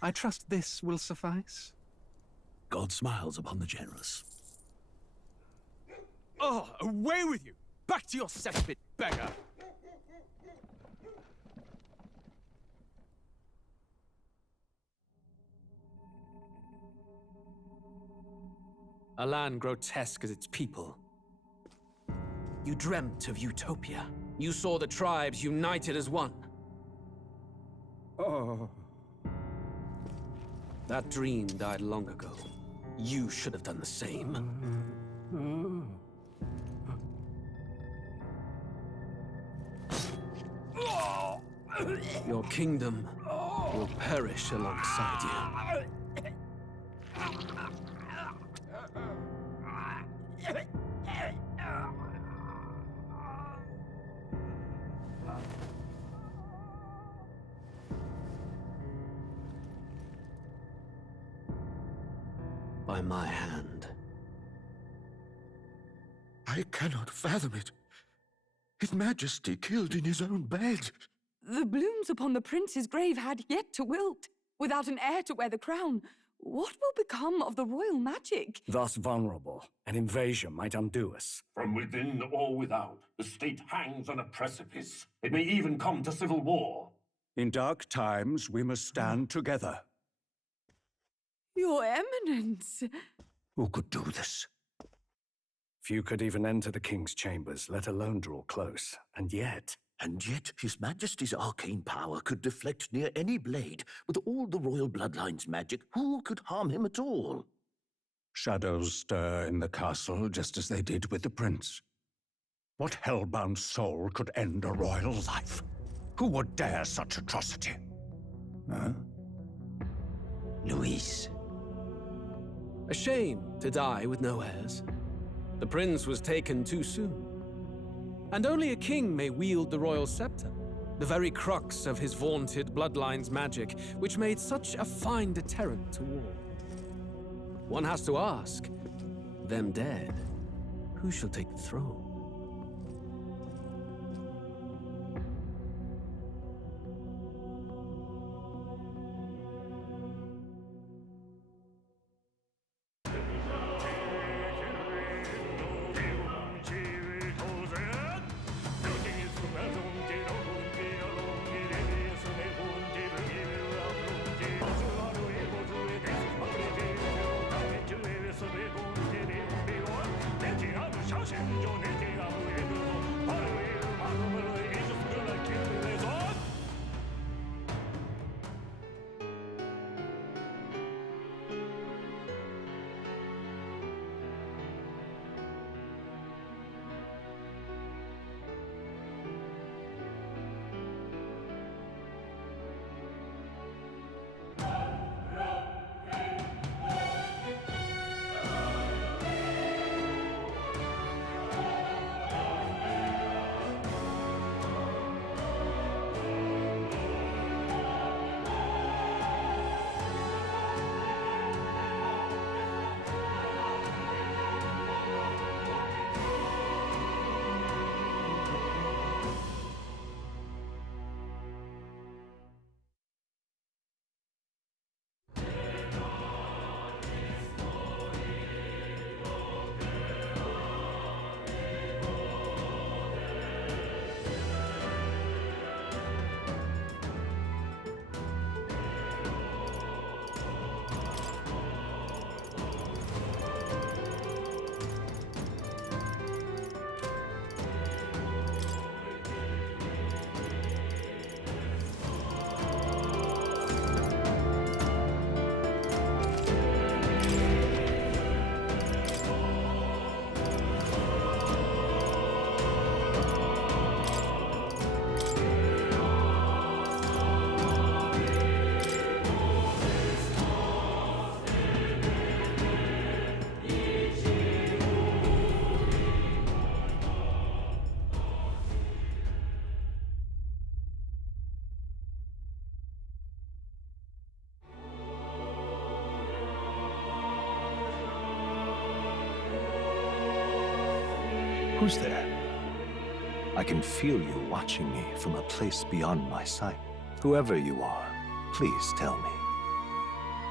I trust this will suffice. God smiles upon the generous. Oh, away with you! Back to your cesspit, beggar! A land grotesque as its people. You dreamt of utopia. You saw the tribes united as one. Oh. That dream died long ago. You should have done the same. Your kingdom will perish alongside you. By my hand. I cannot fathom it. His Majesty killed in his own bed. The blooms upon the prince's grave had yet to wilt. Without an heir to wear the crown, what will become of the royal magic? Thus vulnerable, an invasion might undo us. From within or without, the state hangs on a precipice. It may even come to civil war. In dark times, we must stand together. Your Eminence! Who could do this? Few could even enter the king's chambers, let alone draw close. And yet His Majesty's arcane power could deflect near any blade. With all the royal bloodline's magic, who could harm him at all? Shadows stir in the castle just as they did with the prince. What hellbound soul could end a royal life? Who would dare such atrocity? Huh? Luis. A shame to die with no heirs. The prince was taken too soon. And only a king may wield the royal scepter, the very crux of his vaunted bloodline's magic, which made such a fine deterrent to war. One has to ask, them dead, who shall take the throne? Who's there? I can feel you watching me from a place beyond my sight. Whoever you are, please tell me.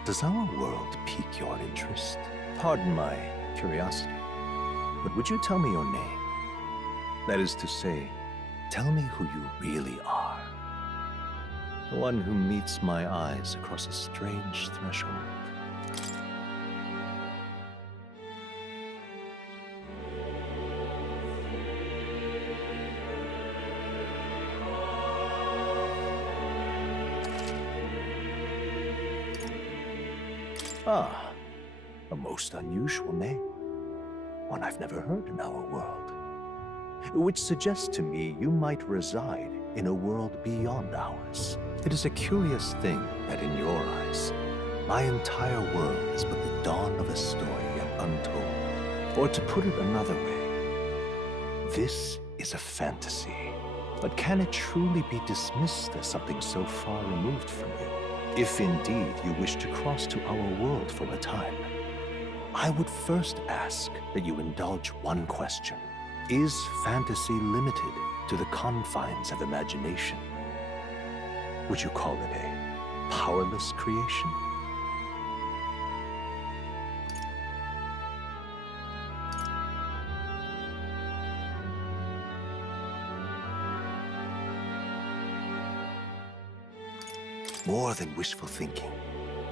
Does our world pique your interest? Pardon my curiosity, but would you tell me your name? That is to say, tell me who you really are. The one who meets my eyes across a strange threshold. Ah, a most unusual name. One I've never heard in our world. Which suggests to me you might reside in a world beyond ours. It is a curious thing that in your eyes, my entire world is but the dawn of a story yet untold. Or to put it another way, this is a fantasy. But can it truly be dismissed as something so far removed from you? If indeed you wish to cross to our world for a time, I would first ask that you indulge one question. Is fantasy limited to the confines of imagination? Would you call it a powerless creation? More than wishful thinking,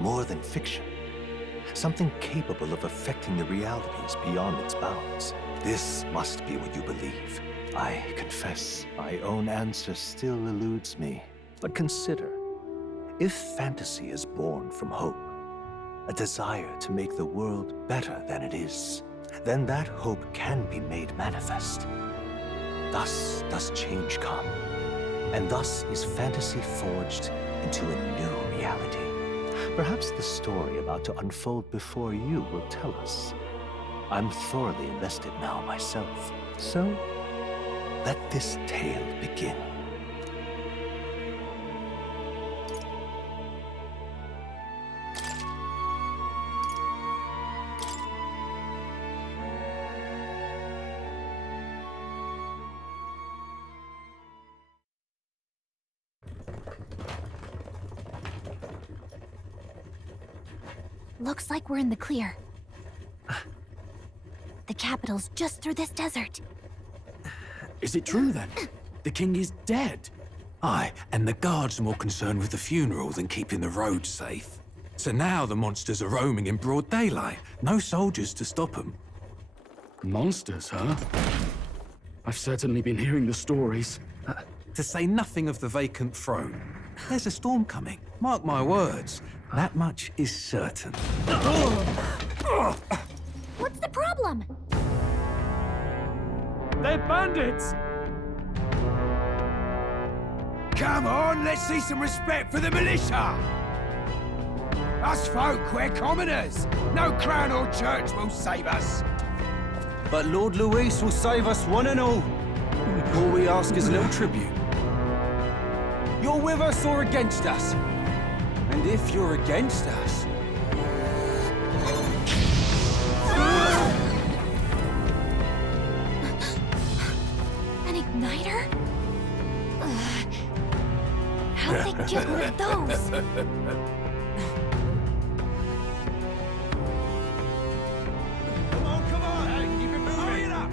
more than fiction. Something capable of affecting the realities beyond its bounds. This must be what you believe. I confess, my own answer still eludes me. But consider, if fantasy is born from hope, a desire to make the world better than it is, then that hope can be made manifest. Thus does change come, and thus is fantasy forged into a new reality. Perhaps the story about to unfold before you will tell us. I'm thoroughly invested now myself, so let this tale begin. Looks like we're in the clear. The capital's just through this desert. Is it true then? The king is dead? Aye, and the guards are more concerned with the funeral than keeping the roads safe. So now the monsters are roaming in broad daylight. No soldiers to stop them. Monsters, huh? I've certainly been hearing the stories. To say nothing of the vacant throne. There's a storm coming. Mark my words. That much is certain. What's the problem? They're bandits! Come on, let's see some respect for the militia! Us folk, we're commoners. No crown or church will save us. But Lord Luis will save us one and all. All we ask is a little tribute. You're with us or against us? And if you're against us... An igniter? How'd they get one of those? Come on! Hey, keep it moving! Hurry it up!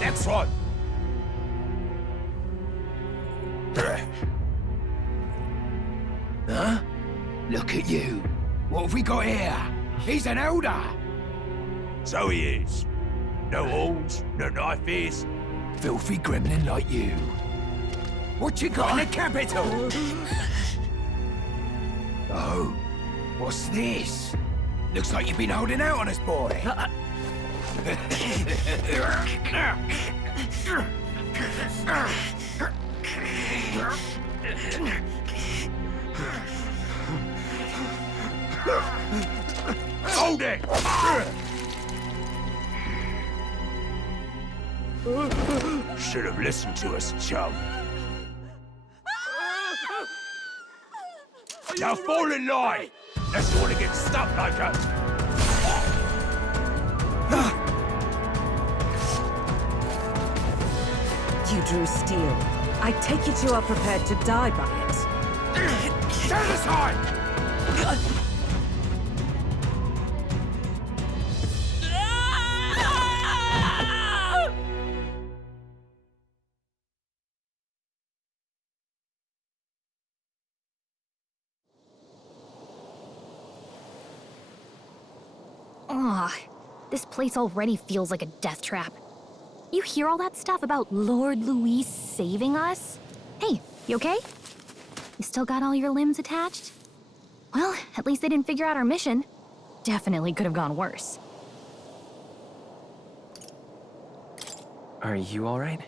Next one! Huh? Look at you. What have we got here? He's an elder. So he is. No horns, no knife is. Filthy gremlin like you. What you got in the capital? Oh, what's this? Looks like you've been holding out on us, boy. Hold it! Should have listened to us, chum. Now fall in line! Unless you want to get stuck like us. You drew steel. I take it you are prepared to die by it. Stand aside! Ugh, this place already feels like a death trap. You hear all that stuff about Lord Louis saving us? Hey, you okay? You still got all your limbs attached? Well, at least they didn't figure out our mission. Definitely could have gone worse. Are you alright?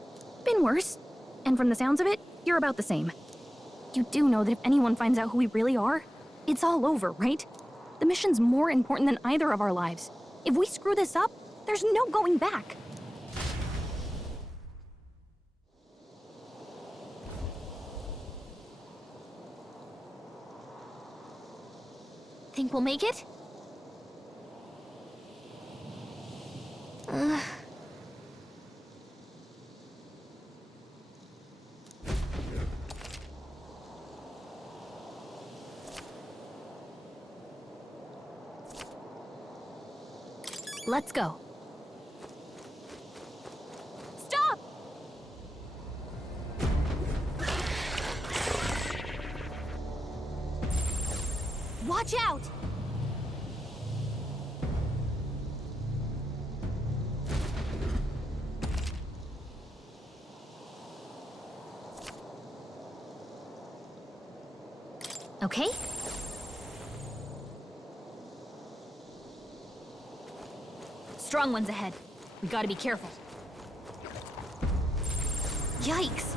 Been worse. And from the sounds of it, you're about the same. You do know that if anyone finds out who we really are, it's all over, right? The mission's more important than either of our lives. If we screw this up, there's no going back. Think we'll make it? Let's go. Stop! Watch out! Okay? Strong ones ahead. We gotta be careful. Yikes!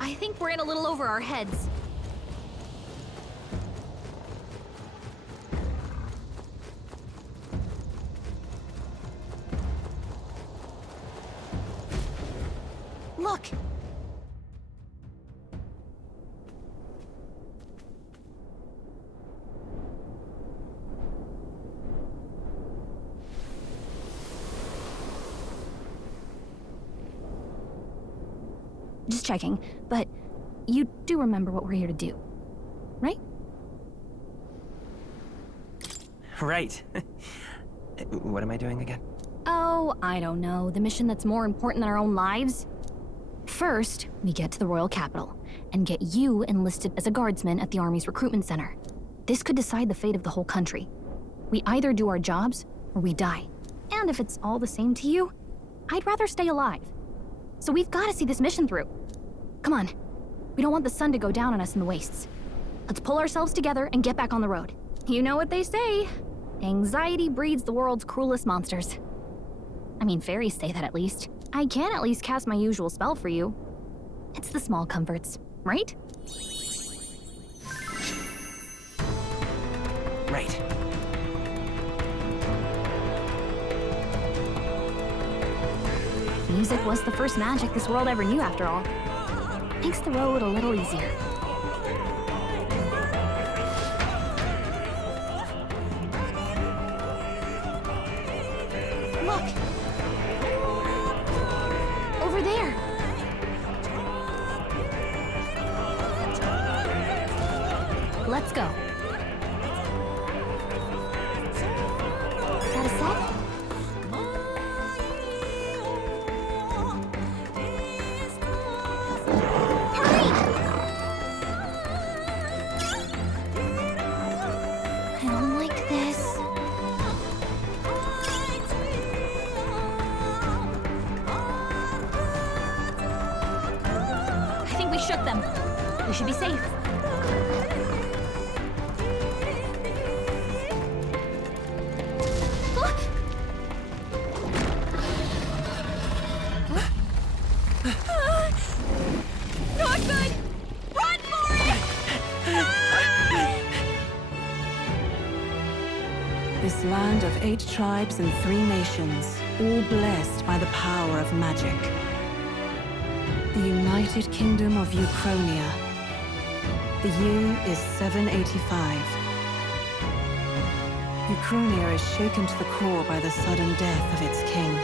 I think we're in a little over our heads. Look! Just checking, but you do remember what we're here to do, right? Right. What am I doing again? Oh, I don't know. The mission that's more important than our own lives? First, we get to the royal capital and get you enlisted as a guardsman at the army's recruitment center. This could decide the fate of the whole country. We either do our jobs or we die. And if it's all the same to you, I'd rather stay alive. So we've got to see this mission through. Come on. We don't want the sun to go down on us in the wastes. Let's pull ourselves together and get back on the road. You know what they say. Anxiety breeds the world's cruelest monsters. I mean, fairies say that at least. I can at least cast my usual spell for you. It's the small comforts, right? Right. Music was the first magic this world ever knew, after all. Makes the road a little easier. Look! Over there! Let's go. Got a set? Shook them. We should be safe. Look! Not good! Run for it! This land of 8 tribes and 3 nations, all blessed by the power of magic. The United Kingdom of Uchronia. The year is 785. Uchronia is shaken to the core by the sudden death of its king.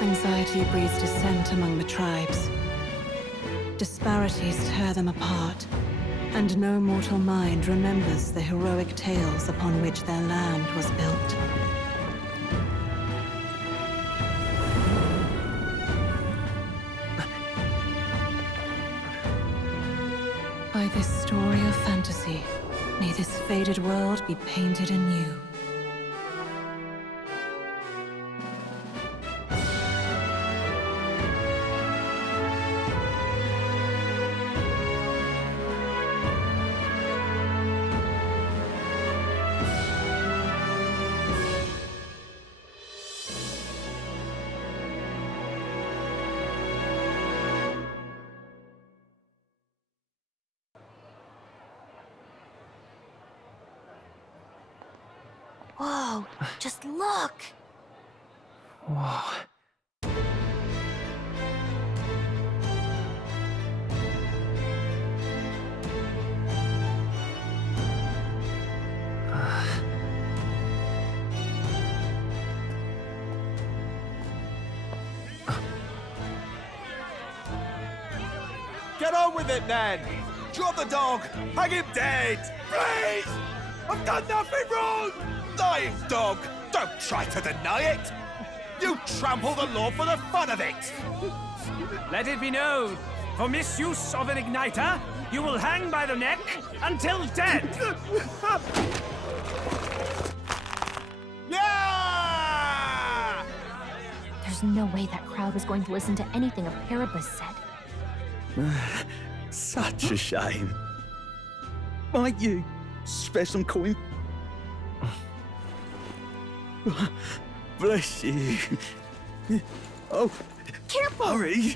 Anxiety breeds dissent among the tribes. Disparities tear them apart, and no mortal mind remembers the heroic tales upon which their land was built. By this story of fantasy, may this faded world be painted anew. Whoa, just look! Whoa. Get on with it, then! Drop the dog! Hang him dead! Please! I've done nothing wrong! Lying dog! Don't try to deny it! You trample the law for the fun of it! Let it be known, for misuse of an igniter, you will hang by the neck until dead! Yeah! There's no way that crowd was going to listen to anything a Paribus said. Such a shame. Might you spare some coin? Bless you. Oh, careful! Hurry!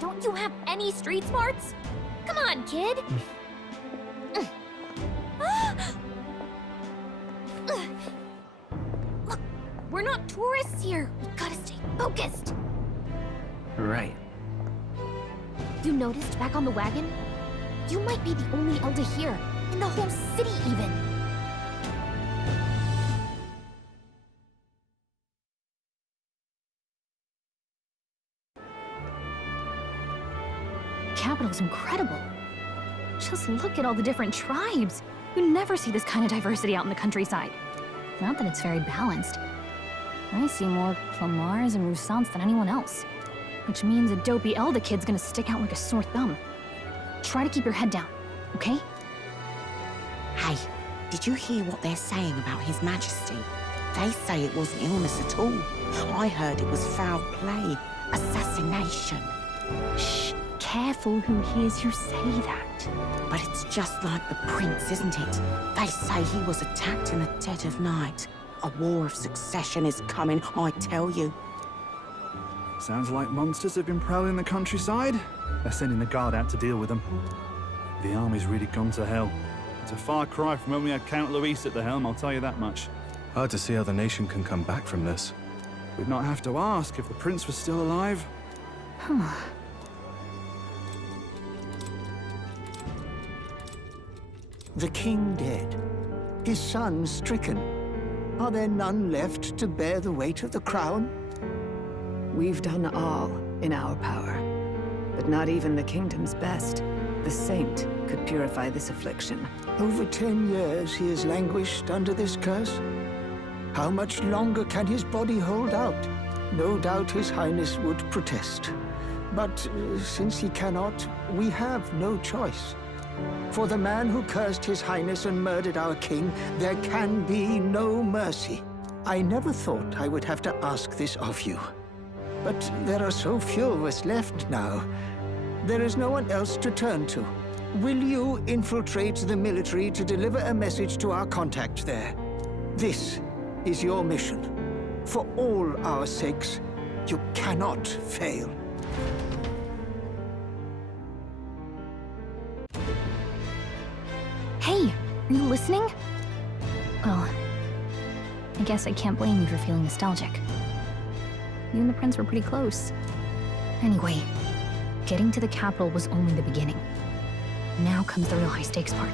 Don't you have any street smarts? Come on, kid! Look, we're not tourists here. We gotta stay focused. Right. You noticed back on the wagon? You might be the only Elder here, in the whole city even. The capital's incredible. Just look at all the different tribes. You never see this kind of diversity out in the countryside. Not that it's very balanced. I see more Clamars and Roussants than anyone else. Which means a dopey Elder kid's gonna stick out like a sore thumb. Try to keep your head down, okay? Hey, did you hear what they're saying about His Majesty? They say it wasn't illness at all. I heard it was foul play, assassination. Shh, careful who hears you say that. But it's just like the prince, isn't it? They say he was attacked in the dead of night. A war of succession is coming, I tell you. Sounds like monsters have been prowling the countryside. They're sending the guard out to deal with them. The army's really gone to hell. It's a far cry from when we had Count Luis at the helm, I'll tell you that much. Hard to see how the nation can come back from this. We'd not have to ask if the prince was still alive. The king dead, his son stricken. Are there none left to bear the weight of the crown? We've done all in our power, but not even the kingdom's best. The saint could purify this affliction. Over 10 years he has languished under this curse. How much longer can his body hold out? No doubt his highness would protest. But since he cannot, we have no choice. For the man who cursed his highness and murdered our king, there can be no mercy. I never thought I would have to ask this of you. But there are so few of us left now. There is no one else to turn to. Will you infiltrate the military to deliver a message to our contact there? This is your mission. For all our sakes, you cannot fail. Hey, are you listening? Well, I guess I can't blame you for feeling nostalgic. You and the prince were pretty close. Anyway, getting to the capital was only the beginning. Now comes the real high-stakes part.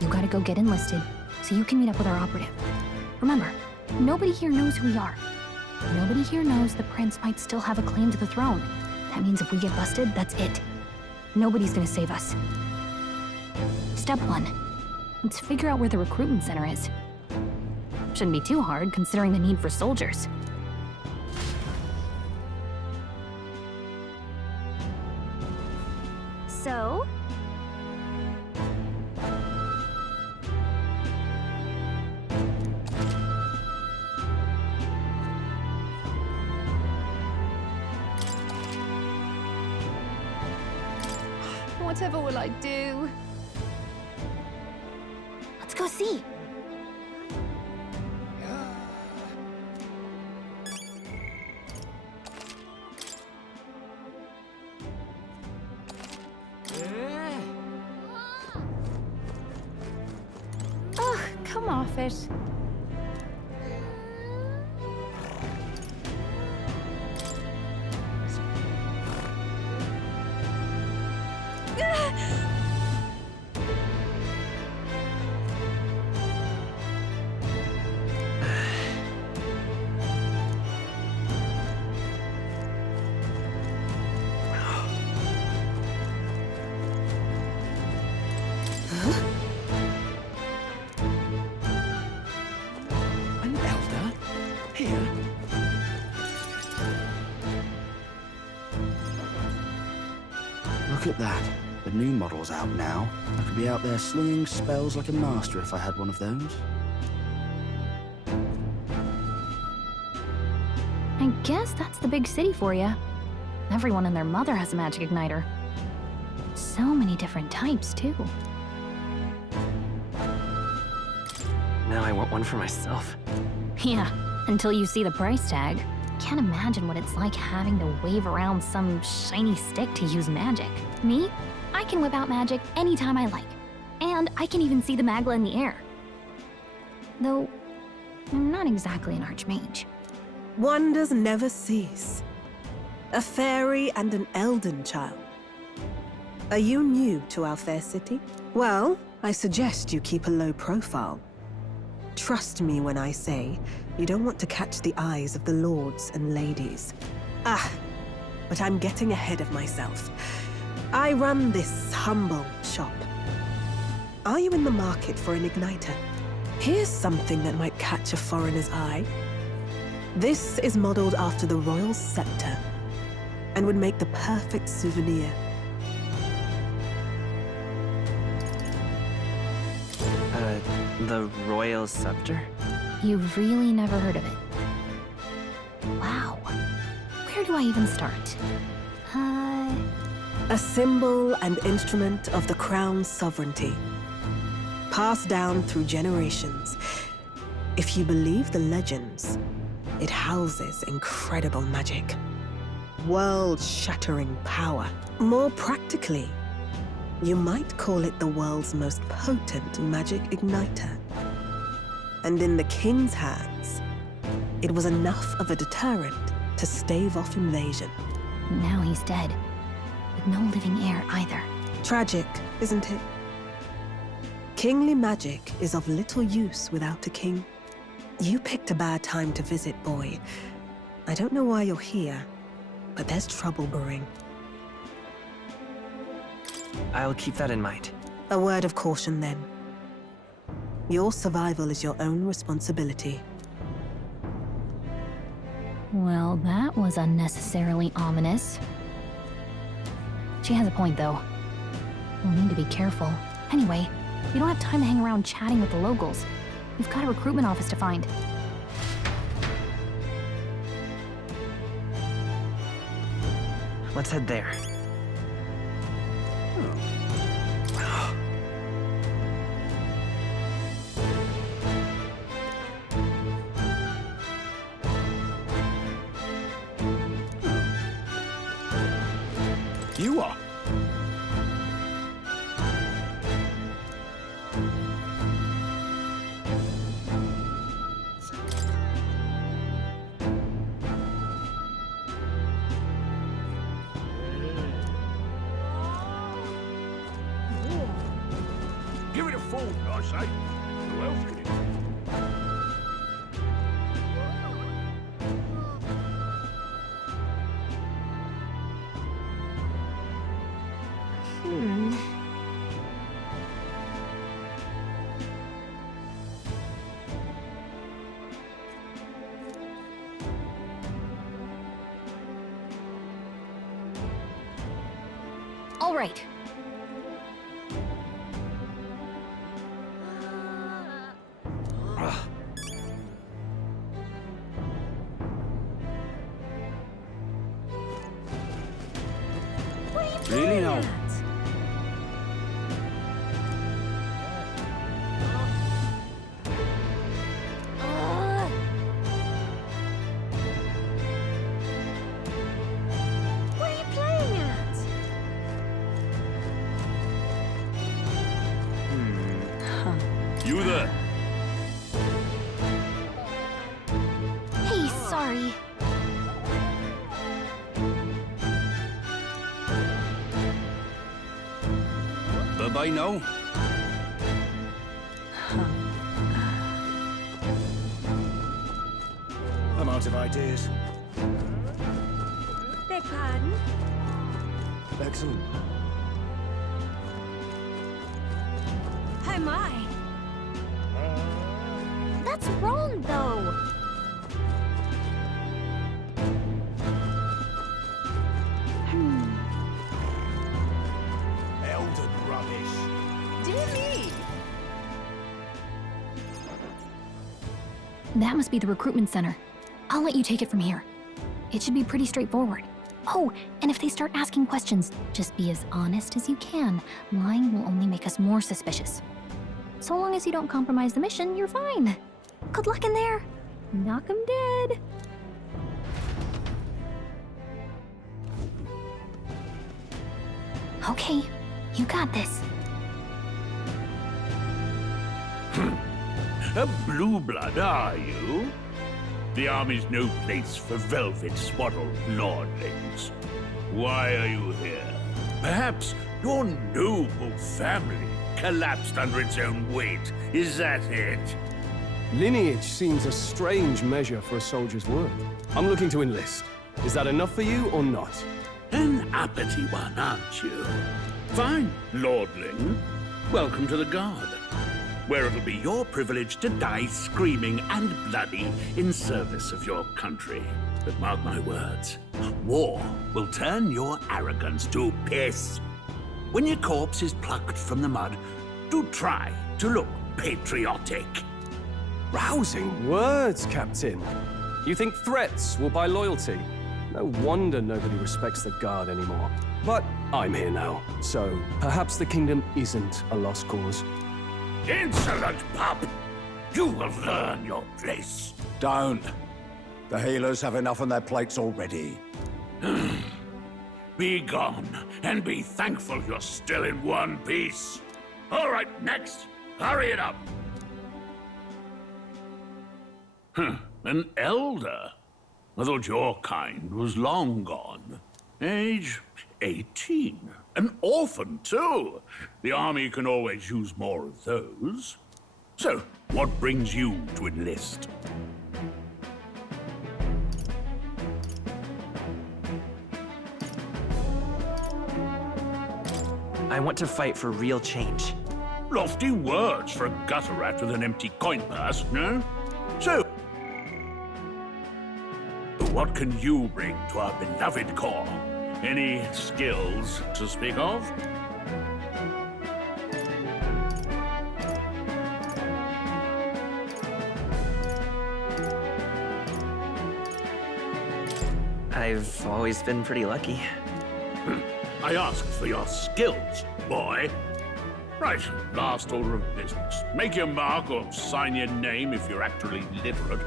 You gotta go get enlisted, so you can meet up with our operative. Remember, nobody here knows who we are. Nobody here knows the prince might still have a claim to the throne. That means if we get busted, that's it. Nobody's gonna save us. Step 1. Let's figure out where the recruitment center is. Shouldn't be too hard, considering the need for soldiers. So? Whatever will I do? Let's go see. come off it. An elder? Here? Look at that. The new model's out now. I could be out there slinging spells like a master if I had one of those. I guess that's the big city for you. Everyone and their mother has a magic igniter. So many different types, too. Now I want one for myself. Yeah, until you see the price tag. Can't imagine what it's like having to wave around some shiny stick to use magic. Me? I can whip out magic anytime I like. And I can even see the magla in the air. Though, I'm not exactly an archmage. Wonders never cease. A fairy and an elden child. Are you new to our fair city? Well, I suggest you keep a low profile. Trust me when I say you don't want to catch the eyes of the lords and ladies. But I'm getting ahead of myself. I run this humble shop. Are you in the market for an igniter? Here's something that might catch a foreigner's eye. This is modeled after the royal scepter and would make the perfect souvenir. The royal scepter? You've really never heard of it. Wow. Where do I even start? A symbol and instrument of the crown's sovereignty. Passed down through generations. If you believe the legends, it houses incredible magic. World-shattering power. More practically, you might call it the world's most potent magic igniter. And in the king's hands, it was enough of a deterrent to stave off invasion. Now he's dead. With no living heir either. Tragic, isn't it? Kingly magic is of little use without a king. You picked a bad time to visit, boy. I don't know why you're here, but there's trouble brewing. I'll keep that in mind. A word of caution, then. Your survival is your own responsibility. Well, that was unnecessarily ominous. She has a point, though. We'll need to be careful. Anyway, we don't have time to hang around chatting with the locals. We've got a recruitment office to find. Let's head there. You are? Give it a fold, I say. Who else could it be? All right. Really now? What are you playing at? well by now. I'm out of ideas. Beg pardon? Excellent. Oh my. That's wrong, though. Elden rubbish. Dear me. That must be the recruitment center. I'll let you take it from here. It should be pretty straightforward. Oh, and if they start asking questions, just be as honest as you can. Lying will only make us more suspicious. So long as you don't compromise the mission, you're fine. Good luck in there. Knock 'em dead. Okay, you got this. A blue blood, are you? The army's no place for velvet-swaddled lordlings. Why are you here? Perhaps your noble family collapsed under its own weight. Is that it? Lineage seems a strange measure for a soldier's worth. I'm looking to enlist. Is that enough for you or not? An uppity one, aren't you? Fine, lordling. Welcome to the Guard, where it'll be your privilege to die screaming and bloody in service of your country. But mark my words, war will turn your arrogance to piss. When your corpse is plucked from the mud, do try to look patriotic. Rousing words, Captain. You think threats will buy loyalty? No wonder nobody respects the Guard anymore. But I'm here now, so perhaps the kingdom isn't a lost cause. Insolent pup! You will learn your place. Don't. The healers have enough on their plates already. Be gone, and be thankful you're still in one piece. All right, next. Hurry it up. An elder? I thought your kind was long gone. Age 18. An orphan, too. The army can always use more of those. So, what brings you to enlist? I want to fight for real change. Lofty words for a gutter rat with an empty coin purse, no? So, what can you bring to our beloved corps? Any skills to speak of? I've always been pretty lucky. I asked for your skills, boy. Right, last order of business. Make your mark or sign your name if you're actually literate.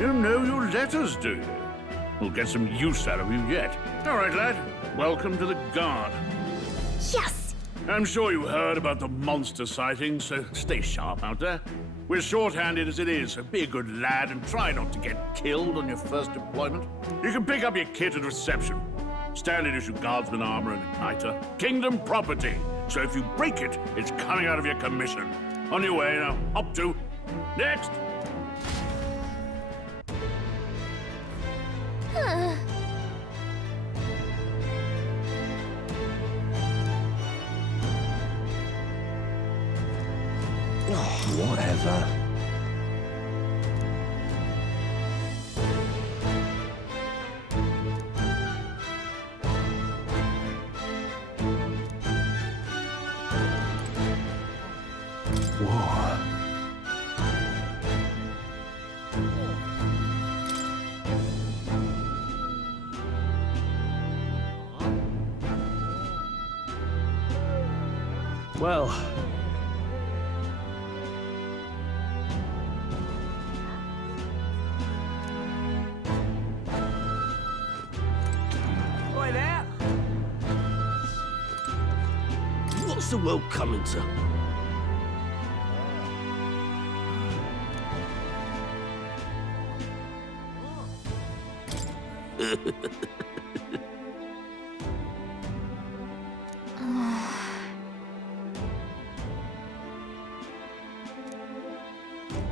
You know your letters, do you? We'll get some use out of you yet. All right, lad. Welcome to the Guard. Yes! I'm sure you heard about the monster sightings, so stay sharp out there. We're short-handed as it is, so be a good lad and try not to get killed on your first deployment. You can pick up your kit at reception. Standard issue guardsman armor and igniter. Kingdom property. So if you break it, it's coming out of your commission. On your way now. Up to. Next. Whatever. Whoa. Well, What's the world coming to?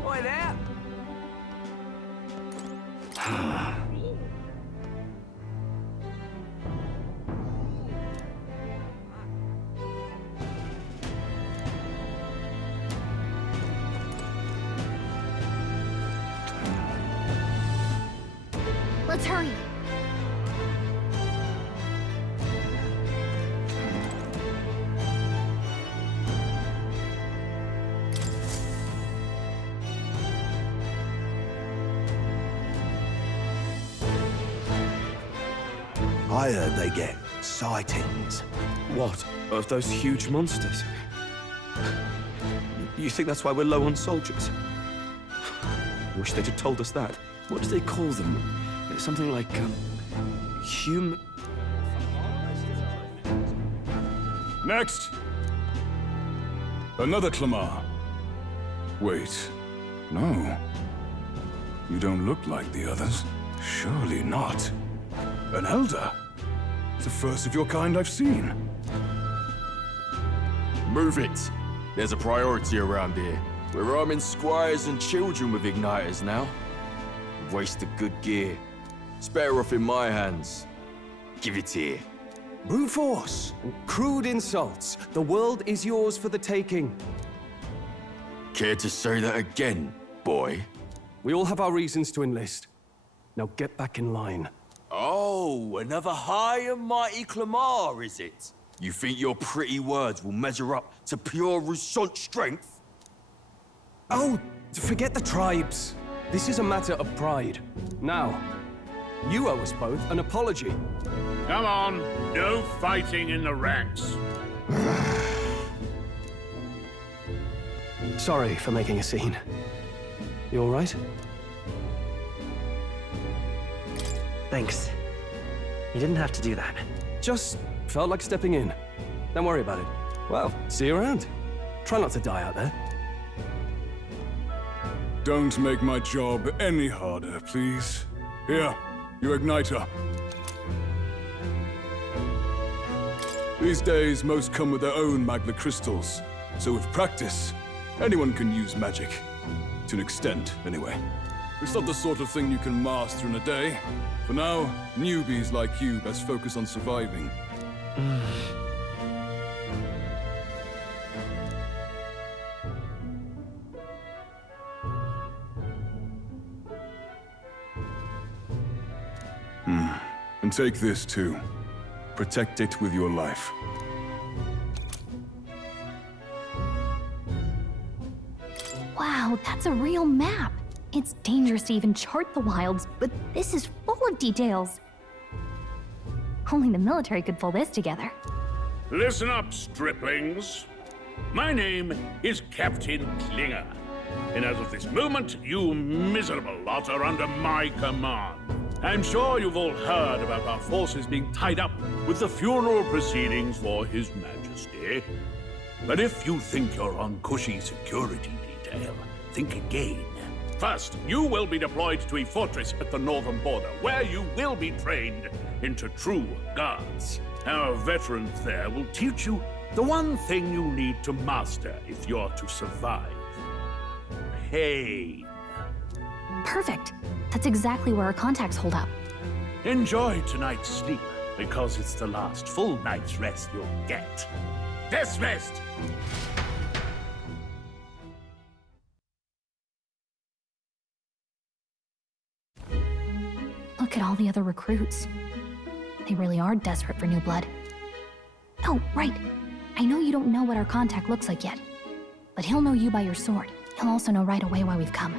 Oi there! Let's hurry. I heard they get sightings. What? Of those huge monsters? You think that's why we're low on soldiers? Wish they'd have told us that. What do they call them? Something like, Next! Another Clamar. Wait, no. You don't look like the others. Surely not. An elder? The first of your kind I've seen. Move it. There's a priority around here. We're arming squires and children with igniters now. Waste of good gear. It's better off in my hands. Give it here. Brute force and crude insults. The world is yours for the taking. Care to say that again, boy? We all have our reasons to enlist. Now get back in line. Oh, another high and mighty Clamar, is it? You think your pretty words will measure up to pure Roussant strength? Oh, forget the tribes. This is a matter of pride. Now, you owe us both an apology. Come on, no fighting in the ranks. Sorry for making a scene. You all right? Thanks. You didn't have to do that. Just felt like stepping in. Don't worry about it. Well, see you around. Try not to die out there. Don't make my job any harder, please. Here, your igniter. These days, most come with their own magna crystals. So with practice, anyone can use magic. To an extent, anyway. It's not the sort of thing you can master in a day. For now, newbies like you best focus on surviving. And take this too. Protect it with your life. Wow, that's a real map. It's dangerous to even chart the wilds, but this is full of details. Only the military could pull this together. Listen up, striplings. My name is Captain Klinger, and as of this moment, you miserable lot are under my command. I'm sure you've all heard about our forces being tied up with the funeral proceedings for His Majesty. But if you think you're on cushy security detail, think again. First, you will be deployed to a fortress at the northern border, where you will be trained into true guards. Our veterans there will teach you the one thing you need to master if you're to survive. Pain. Perfect. That's exactly where our contacts hold up. Enjoy tonight's sleep, because it's the last full night's rest you'll get. Dismissed! Look at all the other recruits. They really are desperate for new blood. Oh, right. I know you don't know what our contact looks like yet, but he'll know you by your sword. He'll also know right away why we've come.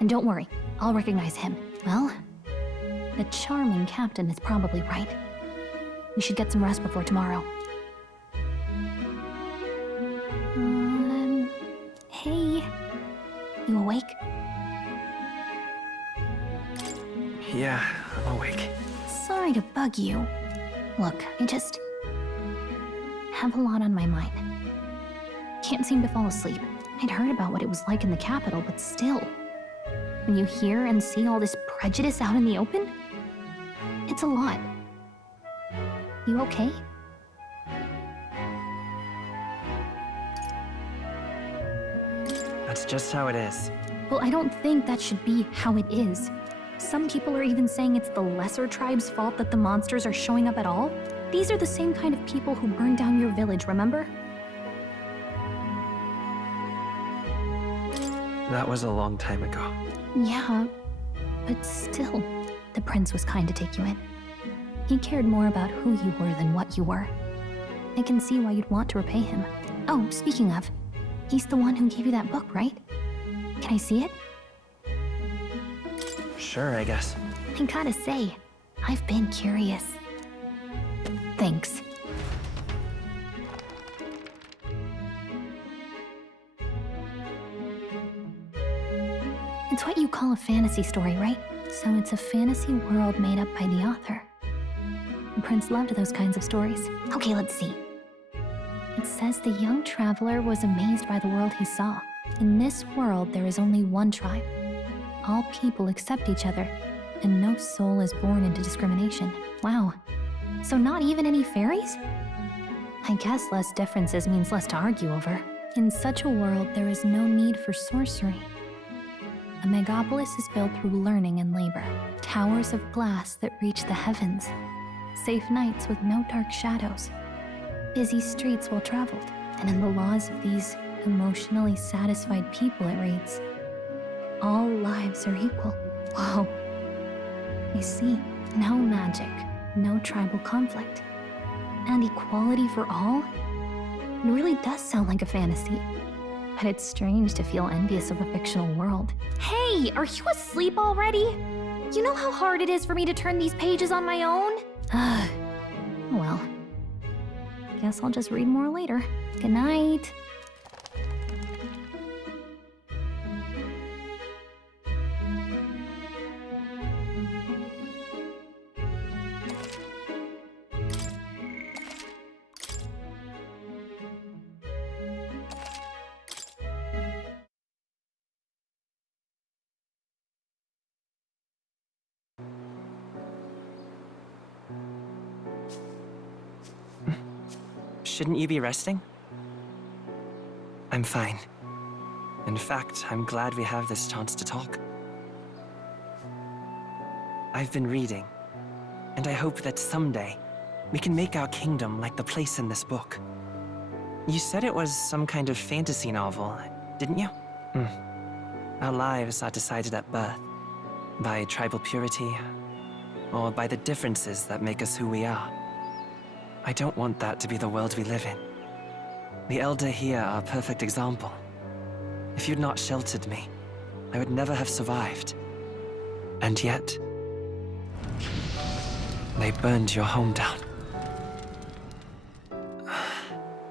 And don't worry, I'll recognize him. Well, the charming captain is probably right. We should get some rest before tomorrow. Hey. You awake? Yeah, I'm awake. Sorry to bug you. Look, I just have a lot on my mind. can't seem to fall asleep. I'd heard about what it was like in the capital, but still. When you hear and see all this prejudice out in the open, it's a lot. You okay? That's just how it is. Well, I don't think that should be how it is. Some people are even saying it's the lesser tribe's fault that the monsters are showing up at all. These are the same kind of people who burned down your village, remember? That was a long time ago. Yeah, but still, the prince was kind to take you in. He cared more about who you were than what you were. I can see why you'd want to repay him. Oh, speaking of, he's the one who gave you that book, right? Can I see it? Sure, I guess. I gotta say, I've been curious. Thanks. It's what you call a fantasy story, right? So it's a fantasy world made up by the author. The prince loved those kinds of stories. Okay, let's see. It says the young traveler was amazed by the world he saw. In this world, there is only one tribe. All people accept each other, and no soul is born into discrimination. Wow. So not even any fairies? I guess less differences means less to argue over. In such a world, there is no need for sorcery. A megapolis is built through learning and labor. Towers of glass that reach the heavens. Safe nights with no dark shadows. Busy streets well traveled. And in the laws of these emotionally satisfied people, it reads, all lives are equal. Whoa. You see, no magic, no tribal conflict, and equality for all? It really does sound like a fantasy. But it's strange to feel envious of a fictional world. Hey, are you asleep already? You know how hard it is for me to turn these pages on my own? Well, guess I'll just read more later. Good night. Shouldn't you be resting? I'm fine. In fact, I'm glad we have this chance to talk. I've been reading, and I hope that someday we can make our kingdom like the place in this book. You said it was some kind of fantasy novel, didn't you? Our lives are decided at birth, by tribal purity, or by the differences that make us who we are. I don't want that to be the world we live in. The Elder here are a perfect example. If you'd not sheltered me, I would never have survived. And yet, they burned your home down.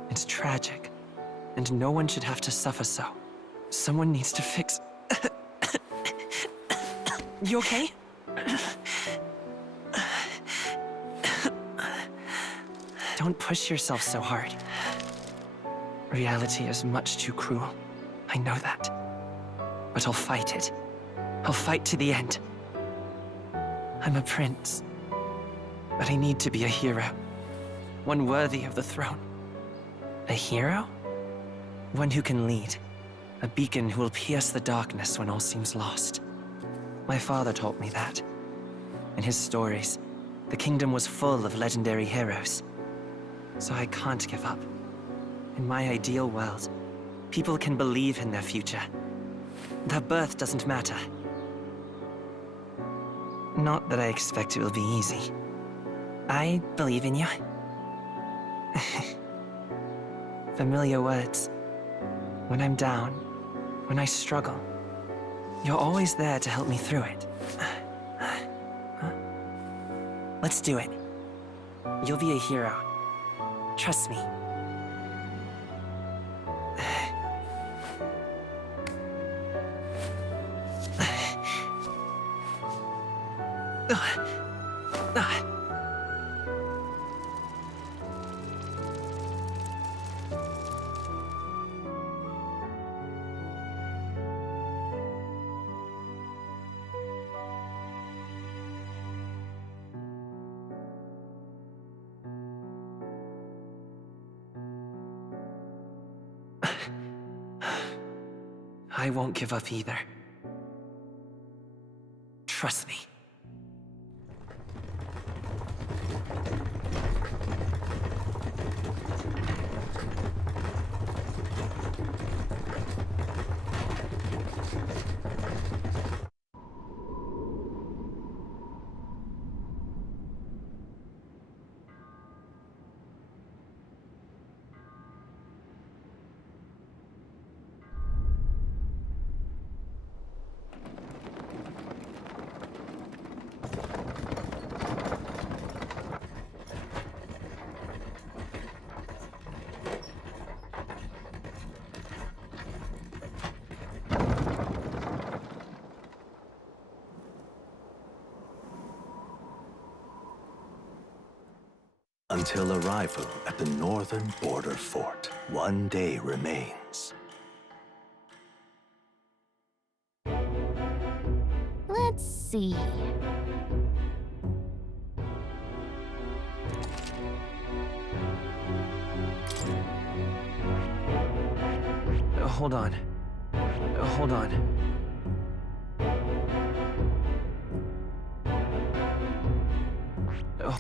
It's tragic, and no one should have to suffer so. Someone needs to fix... You okay? Don't push yourself so hard. Reality is much too cruel. I know that. But I'll fight it. I'll fight to the end. I'm a prince. But I need to be a hero. One worthy of the throne. A hero? One who can lead. A beacon who will pierce the darkness when all seems lost. My father taught me that. In his stories, the kingdom was full of legendary heroes. So I can't give up. In my ideal world, people can believe in their future. Their birth doesn't matter. Not that I expect it will be easy. I believe in you. Familiar words. When I'm down, when I struggle, you're always there to help me through it. Let's do it. You'll be a hero. Trust me. I won't give up either. Trust me. Until arrival at the northern border fort, one day remains. Let's see. Hold on. Hold on.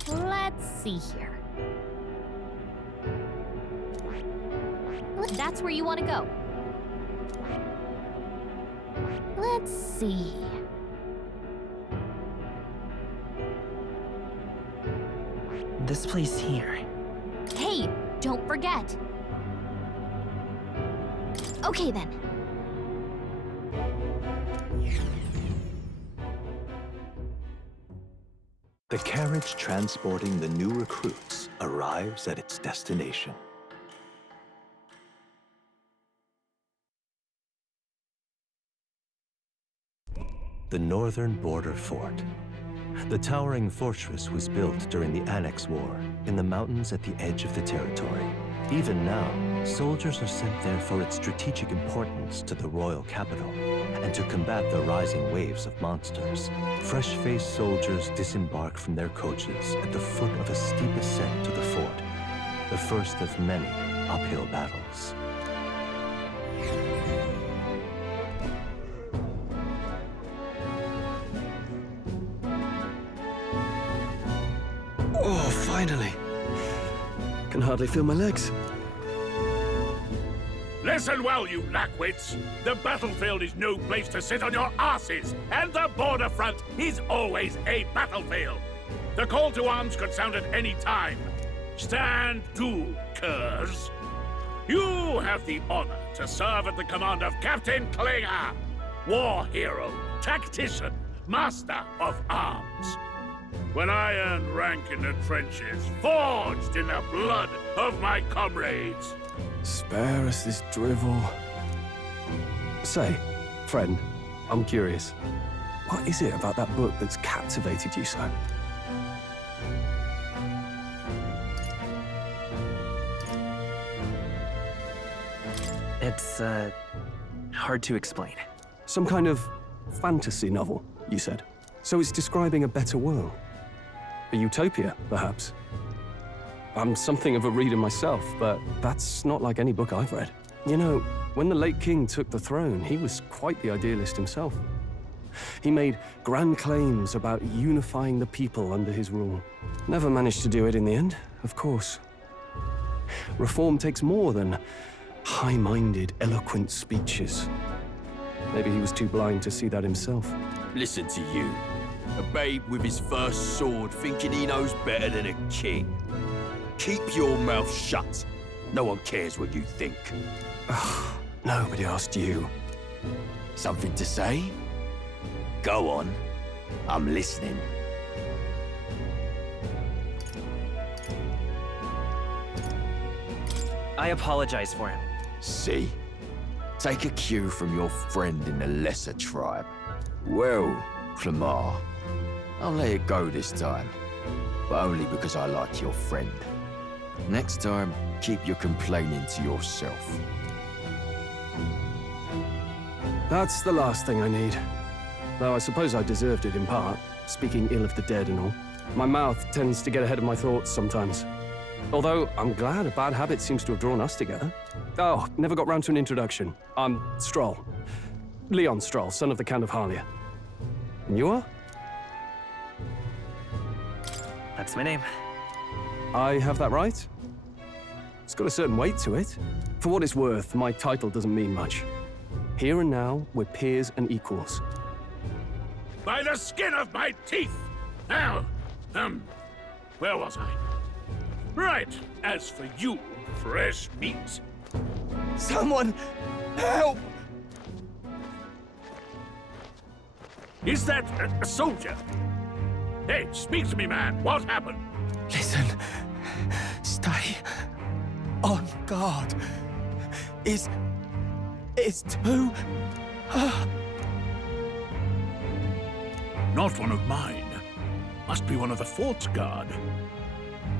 Let's see here. That's where you want to go. Let's see. This place here. Hey, don't forget. Okay then. The carriage transporting the new recruits arrives at its destination. The northern border fort. The towering fortress was built during the Annex War in the mountains at the edge of the territory. Even now, soldiers are sent there for its strategic importance to the royal capital and to combat the rising waves of monsters. Fresh-faced soldiers disembark from their coaches at the foot of a steep ascent to the fort, the first of many uphill battles. Oh, finally. Can hardly feel my legs. Listen well, you lackwits. The battlefield is no place to sit on your asses, and the border front is always a battlefield. The call to arms could sound at any time. Stand to, curs. You have the honor to serve at the command of Captain Klinger, war hero, tactician, master of arms. When I earned rank in the trenches, forged in the blood of my comrades. Spare us this drivel. Say, friend, I'm curious. What is it about that book that's captivated you so? It's, hard to explain. Some kind of fantasy novel, you said. So it's describing a better world. A utopia, perhaps. I'm something of a reader myself, but that's not like any book I've read. You know, when the late king took the throne, he was quite the idealist himself. He made grand claims about unifying the people under his rule. Never managed to do it in the end, of course. Reform takes more than high-minded, eloquent speeches. Maybe he was too blind to see that himself. Listen to you. A babe with his first sword thinking he knows better than a king. Keep your mouth shut. No one cares what you think. Nobody asked you. Something to say? Go on. I'm listening. I apologize for him. See? Take a cue from your friend in the lesser tribe. Well, Clemar, I'll let it go this time. But only because I like your friend. Next time, keep your complaining to yourself. That's the last thing I need. Though I suppose I deserved it in part, speaking ill of the dead and all. My mouth tends to get ahead of my thoughts sometimes. Although, I'm glad a bad habit seems to have drawn us together. Oh, never got round to an introduction. I'm Stroll. Leon Stroll, son of the Count of Harlia. And you are? That's my name. I have that right? It's got a certain weight to it. For what it's worth, my title doesn't mean much. Here and now, we're peers and equals. By the skin of my teeth! Now, where was I? Right, as for you, fresh meat. Someone, help! Is that a soldier? Hey, speak to me, man. What happened? Listen. Stay on guard. It's too... Not one of mine. Must be one of the fort's guard.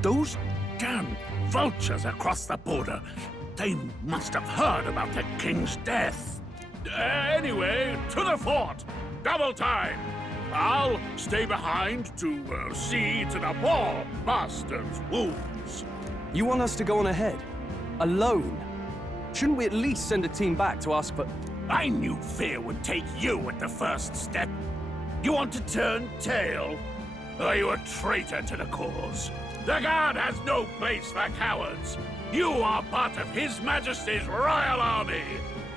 Those damn vultures across the border. They must have heard about the king's death. Anyway, to the fort. Double time. I'll stay behind to see to the poor bastard's wounds. You want us to go on ahead? Alone? Shouldn't we at least send a team back to ask for... I knew fear would take you at the first step. You want to turn tail? Are you a traitor to the cause? The Guard has no place for cowards. You are part of His Majesty's Royal Army.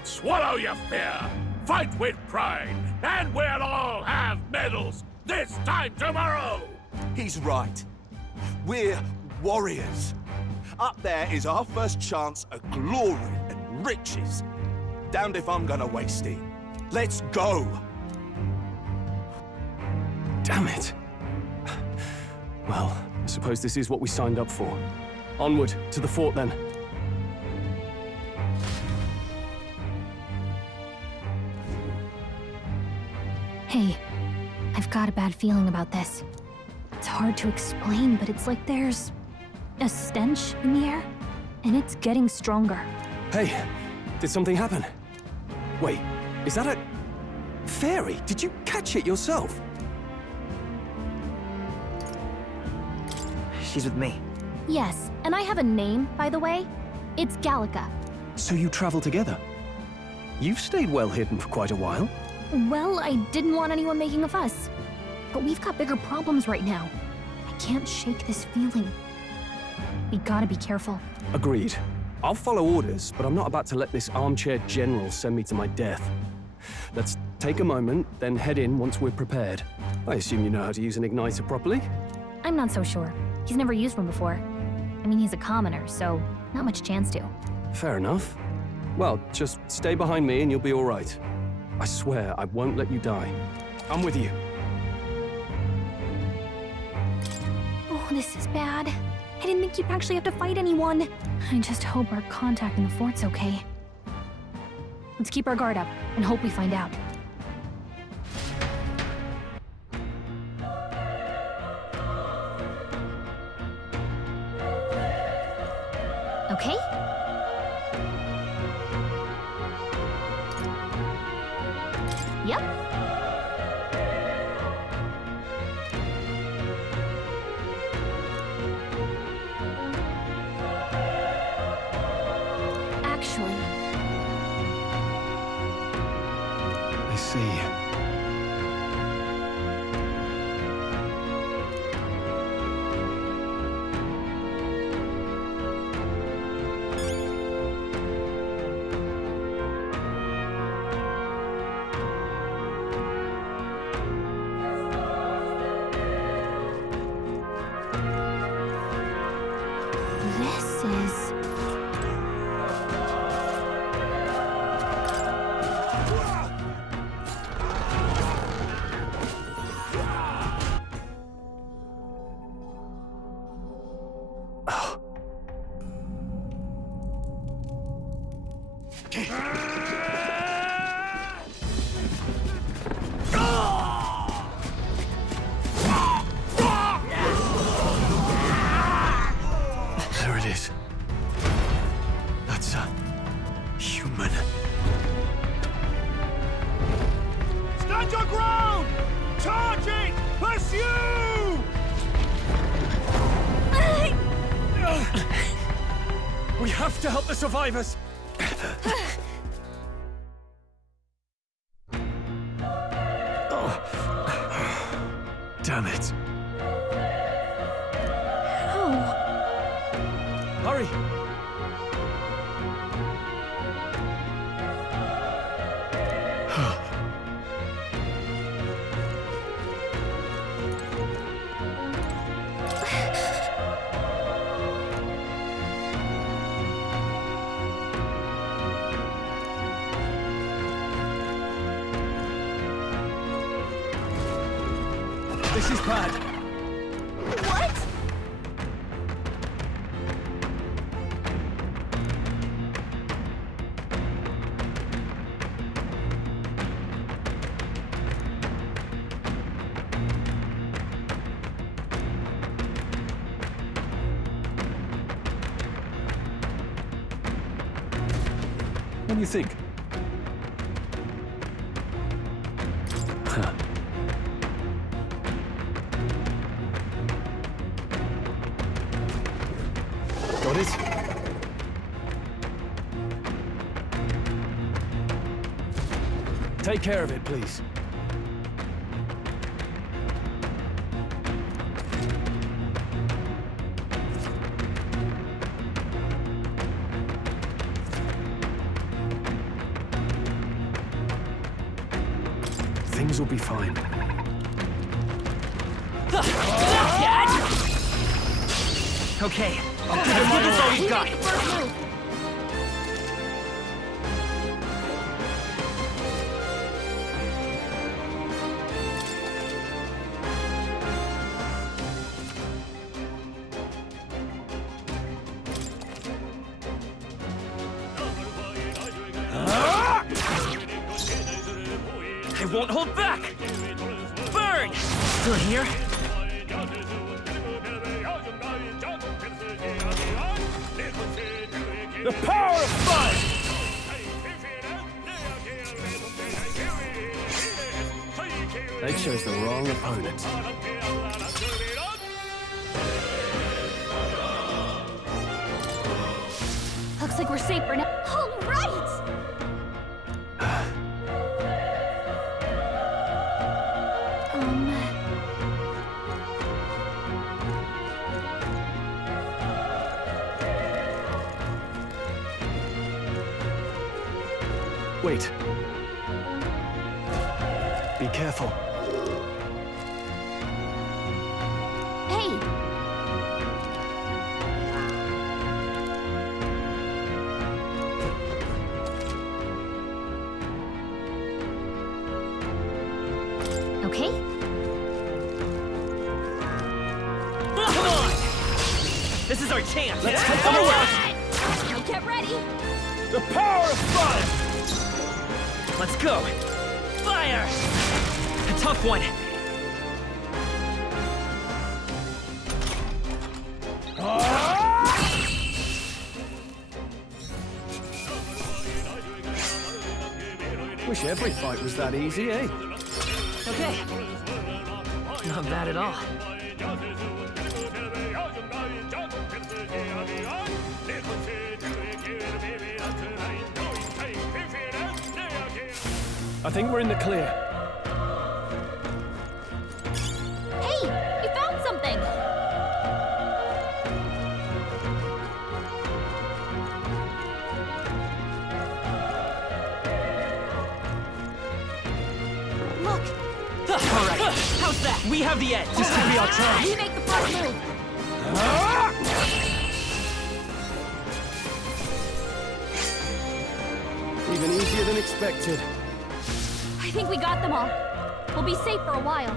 Swallow your fear. Fight with pride. And we'll all have medals this time tomorrow. He's right. We're warriors. Up there is our first chance at glory and riches. Damned if I'm gonna waste it. Let's go! Damn it. Well, I suppose this is what we signed up for. Onward, to the fort then. Hey, I've got a bad feeling about this. It's hard to explain, but it's like there's a stench in the air, and it's getting stronger. Hey, did something happen? Wait, is that a... fairy? Did you catch it yourself? She's with me. Yes, and I have a name, by the way. It's Gallica. So you travel together? You've stayed well hidden for quite a while. Well, I didn't want anyone making a fuss. But we've got bigger problems right now. I can't shake this feeling. We gotta be careful. Agreed. I'll follow orders, but I'm not about to let this armchair general send me to my death. Let's take a moment, then head in once we're prepared. I assume you know how to use an igniter properly? I'm not so sure. He's never used one before. I mean, he's a commoner, so not much chance to. Fair enough. Well, just stay behind me and you'll be all right. I swear I won't let you die. I'm with you. Oh, this is bad. I didn't think you'd actually have to fight anyone. I just hope our contact in the fort's okay. Let's keep our guard up and hope we find out. Okay? Yep. Actually... I see. This is... There it is. That's a... human. Stand your ground! Charging! Pursue! We have to help the survivors! Damn it. How? Hurry! This is bad. What? What do you think? Huh. Got it? Take care of it, please. Things will be fine. Okay, let's give this all we've got. I won't hold back! Burn! Still here? The power of fire! They chose the wrong opponent. Looks like we're safe for now. All right! Wait. Be careful. Hey! Okay? Come on! This is our chance! Let's get them away! Now get ready! The power of fire! Let's go! Fire! A tough one! Wish every fight was that easy, eh? Okay. Not bad at all. I think we're in the clear. Hey! You found something! Look! All right, how's that? We have the edge. This could be our chance. We make the first move! Even easier than expected. I think we got them all. We'll be safe for a while.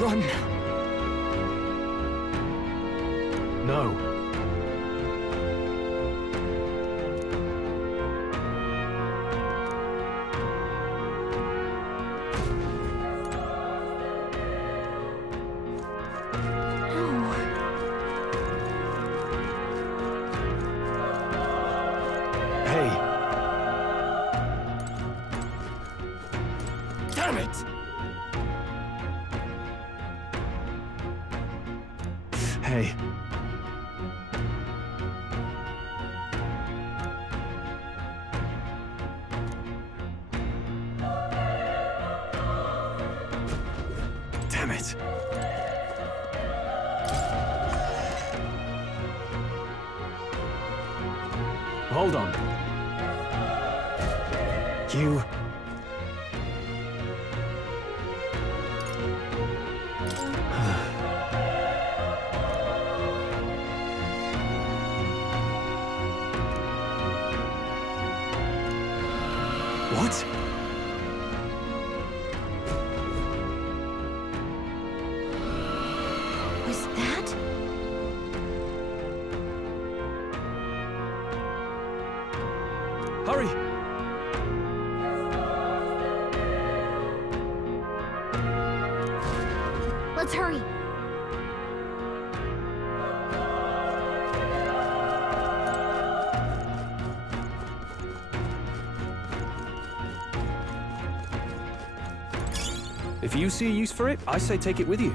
Run! No. Damn it! Hey. Damn it. Hold on. You... What? Was that? Hurry! Let's hurry. If you see a use for it, I say take it with you.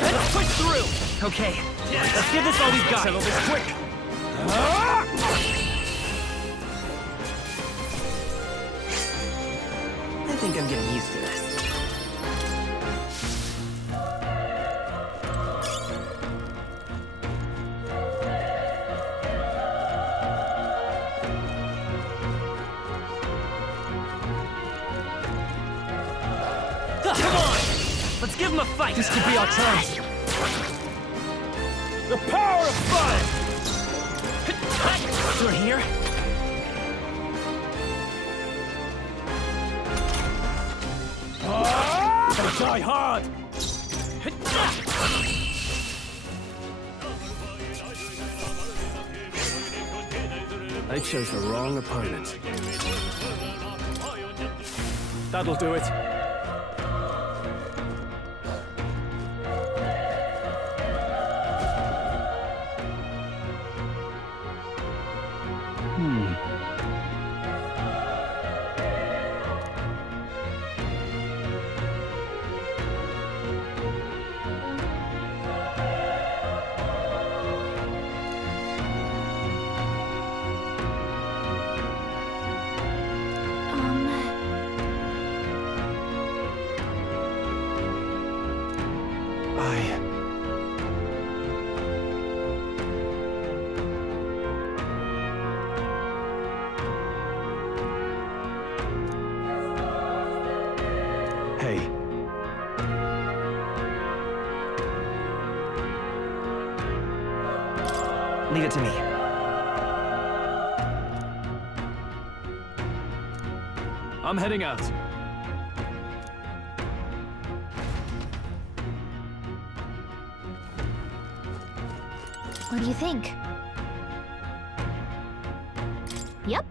Let's push through! Okay, let's give this all we've got. Settle this quick! I think I'm getting used to this. Come on! Let's give him a fight! This could be our chance! The power of fire! Through here? Gotta die hard! I chose the wrong opponent. That'll do it. Hey. Leave it to me. I'm heading out. What do you think? Yep.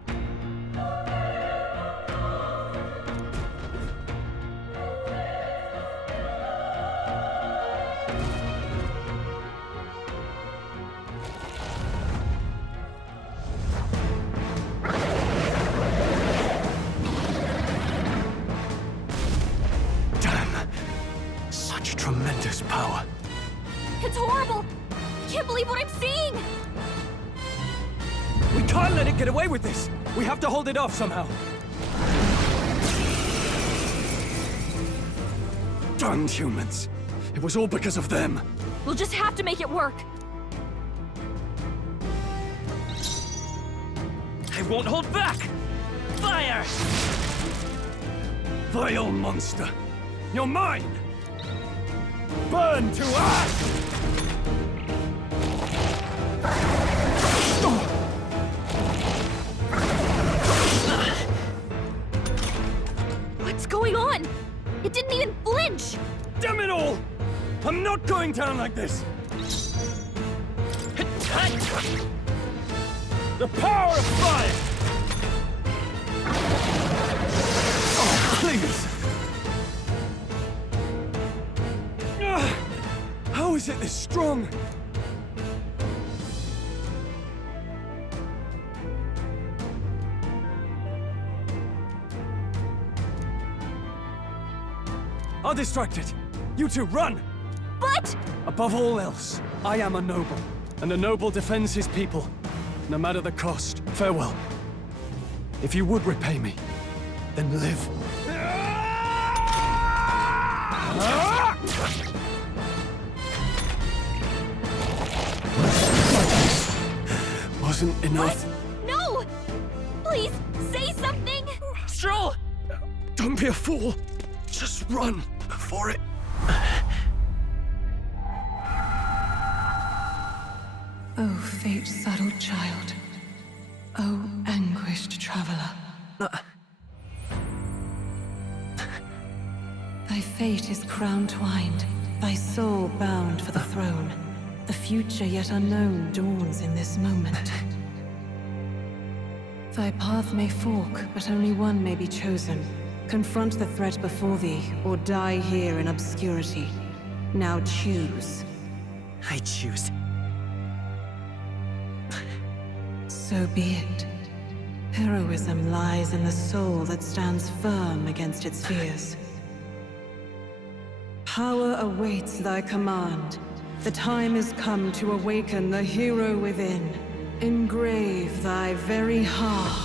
Such tremendous power. It's horrible! I can't believe what I'm seeing! We can't let it get away with this! We have to hold it off somehow. Darn humans. It was all because of them. We'll just have to make it work. I won't hold back! Fire! Vile monster. You're mine! Burn to ash! What's going on? It didn't even flinch! Damn it all! I'm not going down like this! The power of fire! Oh, please! is it this strong? I'll distract it. You two, run! But... Above all else, I am a noble, and a noble defends his people, no matter the cost. Farewell. If you would repay me, then live. Wasn't enough. What? No! Please, say something! Stroll! Don't be a fool. Just run for it. Oh, fate-saddled child. Oh, anguished traveler. Thy fate is crown-twined, thy soul bound for the throne. The future yet unknown dawns in this moment. Thy path may fork, but only one may be chosen. Confront the threat before thee, or die here in obscurity. Now choose. I choose. So be it. Heroism lies in the soul that stands firm against its fears. Power awaits thy command. The time is come to awaken the hero within. Engrave thy very heart.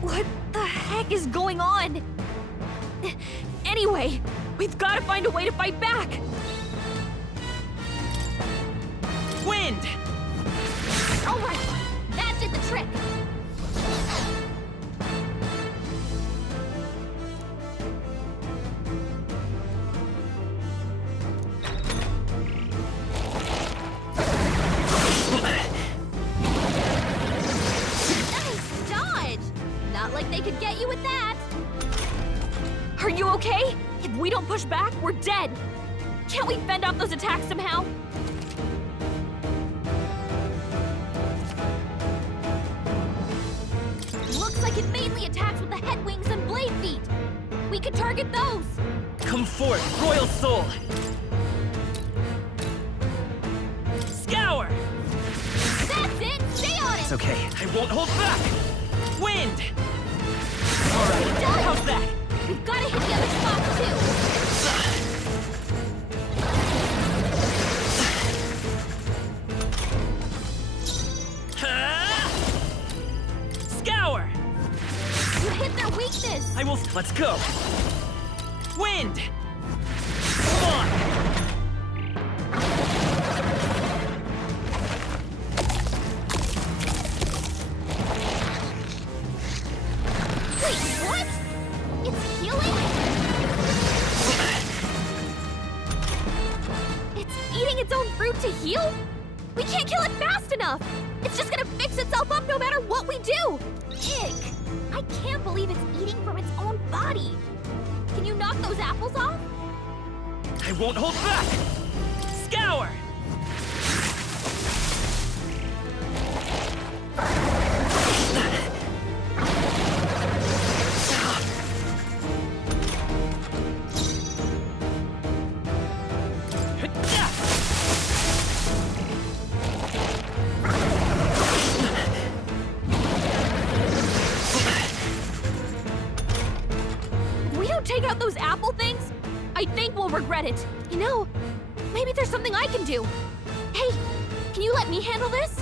What the heck is going on? Anyway, we've got to find a way to fight back! Wind! Alright, that did the trick! Nice dodge! Not like they could get you with that! Are you okay? If we don't push back, we're dead! Can't we fend off those attacks somehow? Looks like it mainly attacks with the head wings and blade feet. We could target those. Come forth, Royal Soul! Scour! That's it! Stay on it! It's okay, I won't hold back! Wind! Alright, how's that? We've got to hit the other spots too. Scour! You hit their weakness! I will. Let's go! Wind! Come on! Wait, what? It's healing? It's eating its own fruit to heal? We can't kill it fast enough! It's just gonna fix itself up no matter what we do! Ick! I can't believe it's eating from its own body! Can you knock those apples off? I won't hold back! Scour! If we don't take out those apple things, I think we'll regret it. You know, maybe there's something I can do. Hey, Can you let me handle this?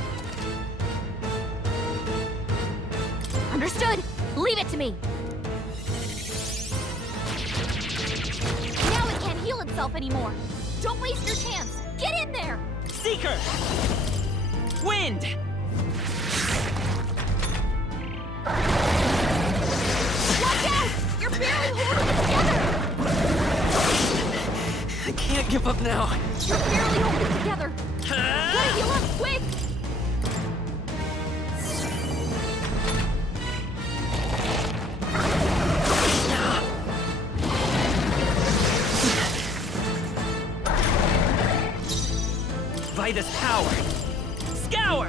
Understood. Leave it to me. Now it can't heal itself anymore. Don't waste your chance. Get in there! Seeker! Wind! Watch out! You're barely holding it together! I can't give up now. You're barely holding it together. Gotta heal up, quick! Vitus power! Scour!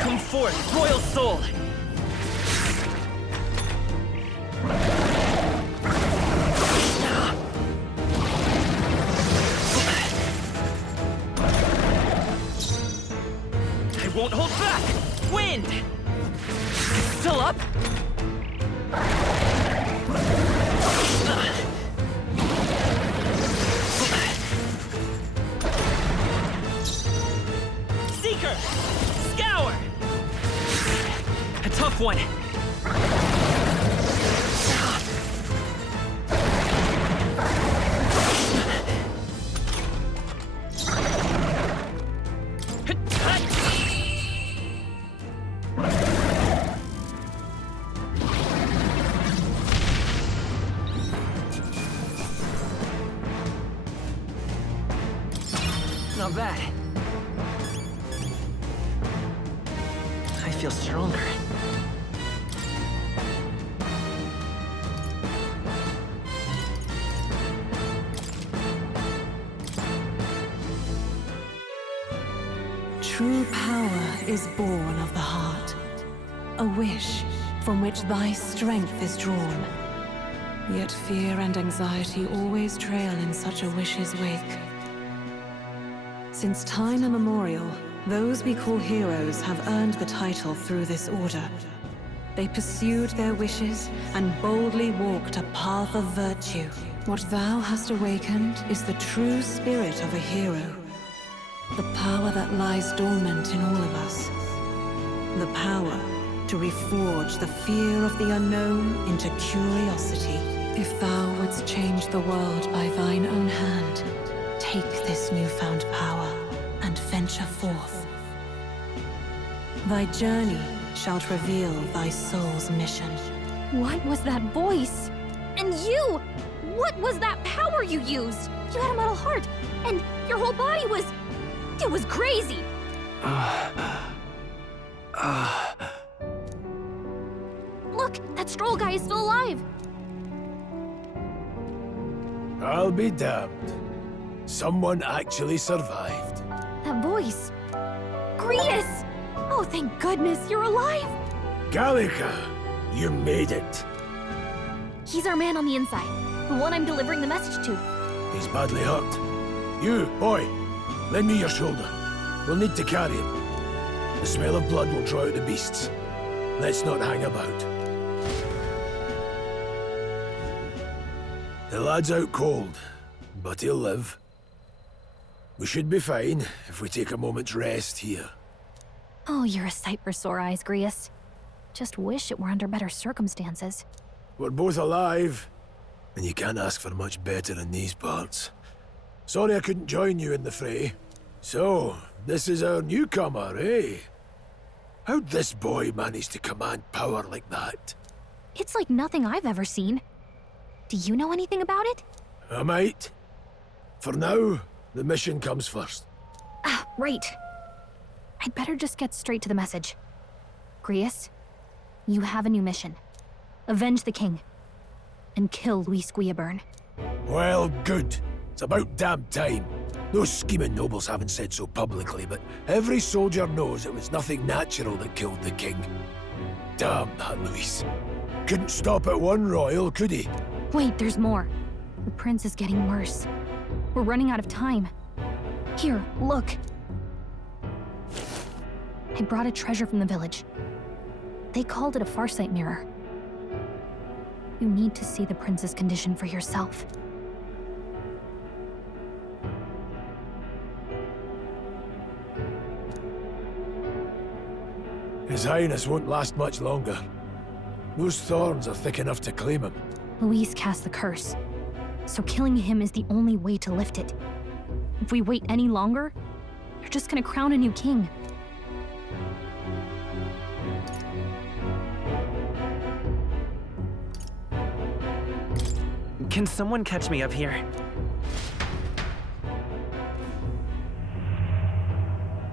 Come forth, royal soul! I won't hold back! Wind! Still up? Seeker! Scour! A tough one. Not bad. I feel stronger. True power is born of the heart, a wish from which thy strength is drawn. Yet fear and anxiety always trail in such a wish's wake. Since time immemorial, those we call heroes have earned the title through this order. They pursued their wishes and boldly walked a path of virtue. What thou hast awakened is the true spirit of a hero. The power that lies dormant in all of us. The power to reforge the fear of the unknown into curiosity. If thou wouldst change the world by thine own hand, take this newfound power and venture forth. Thy journey shalt reveal thy soul's mission. What was that voice? And you! What was that power you used? You had a metal heart, and your whole body was... It was crazy! Look, that Stroll guy is still alive! I'll be damned. Someone actually survived. That voice... Grius! Oh, thank goodness, you're alive! Gallica, you made it. He's our man on the inside, the one I'm delivering the message to. He's badly hurt. You, boy, lend me your shoulder. We'll need to carry him. The smell of blood will draw out the beasts. Let's not hang about. The lad's out cold, but he'll live. We should be fine if we take a moment's rest here. Oh, you're a sight for sore eyes, Grius. Just wish it were under better circumstances. We're both alive, and you can't ask for much better in these parts. Sorry I couldn't join you in the fray. So, this is our newcomer, eh? How'd this boy manage to command power like that? It's like nothing I've ever seen. Do you know anything about it? I might. For now, the mission comes first. Ah, right. I'd better just get straight to the message. Grius, you have a new mission. Avenge the king. And kill Luis Guillaburn. Well, good. It's about damn time. Those scheming nobles haven't said so publicly, but every soldier knows it was nothing natural that killed the king. Damn that Luis. Couldn't stop at one royal, could he? Wait, there's more. The prince is getting worse. We're running out of time. Here, look. I brought a treasure from the village. They called it a farsight mirror. You need to see the prince's condition for yourself. His Highness won't last much longer. Those thorns are thick enough to claim him. Luis cast the curse, so killing him is the only way to lift it. If we wait any longer, you're just gonna crown a new king. Can someone catch me up here?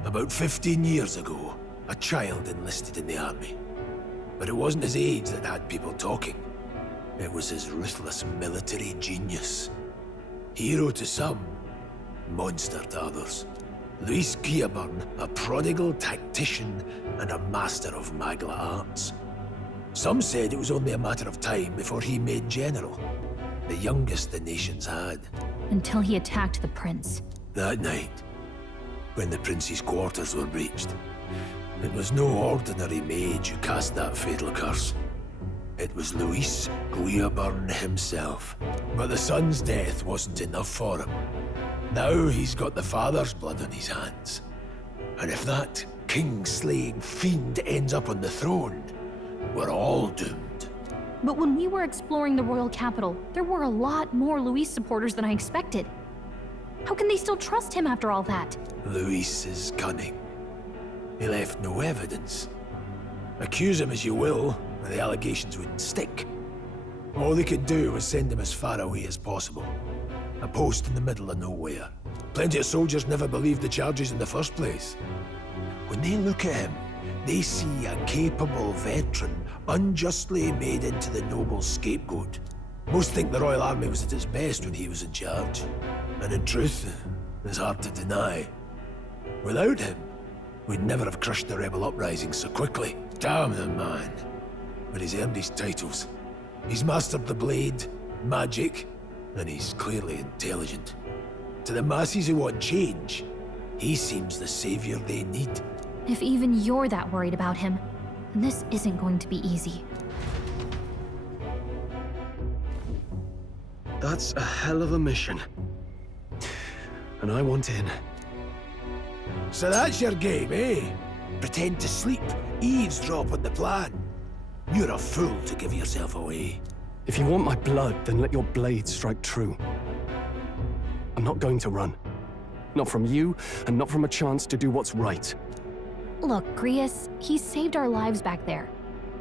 About 15 years ago, a child enlisted in the army. But it wasn't his age that had people talking. It was his ruthless military genius. Hero to some, monster to others. Luis Guillaburn, a prodigal tactician and a master of Magla arts. Some said it was only a matter of time before he made general, the youngest the nations had. Until he attacked the prince. That night, when the prince's quarters were breached, it was no ordinary mage who cast that fatal curse. It was Luis Guillaburn himself. But the son's death wasn't enough for him. Now he's got the father's blood on his hands. And if that king-slaying fiend ends up on the throne, we're all doomed. But when we were exploring the royal capital, there were a lot more Luis supporters than I expected. How can they still trust him after all that? Luis is cunning. He left no evidence. Accuse him as you will, the allegations wouldn't stick. All they could do was send him as far away as possible. A post in the middle of nowhere. Plenty of soldiers never believed the charges in the first place. When they look at him, they see a capable veteran unjustly made into the noble scapegoat. Most think the Royal Army was at its best when he was in charge. And in truth, it's hard to deny. Without him, we'd never have crushed the rebel uprising so quickly. Damn the man. But he's earned his titles. He's mastered the blade, magic, and he's clearly intelligent. To the masses who want change, he seems the savior they need. If even you're that worried about him, then this isn't going to be easy. That's a hell of a mission. And I want in. So that's your game, eh? Pretend to sleep, eavesdrop on the plan. You're a fool to give yourself away. If you want my blood, then let your blade strike true. I'm not going to run. Not from you, and not from a chance to do what's right. Look, Grius, he saved our lives back there.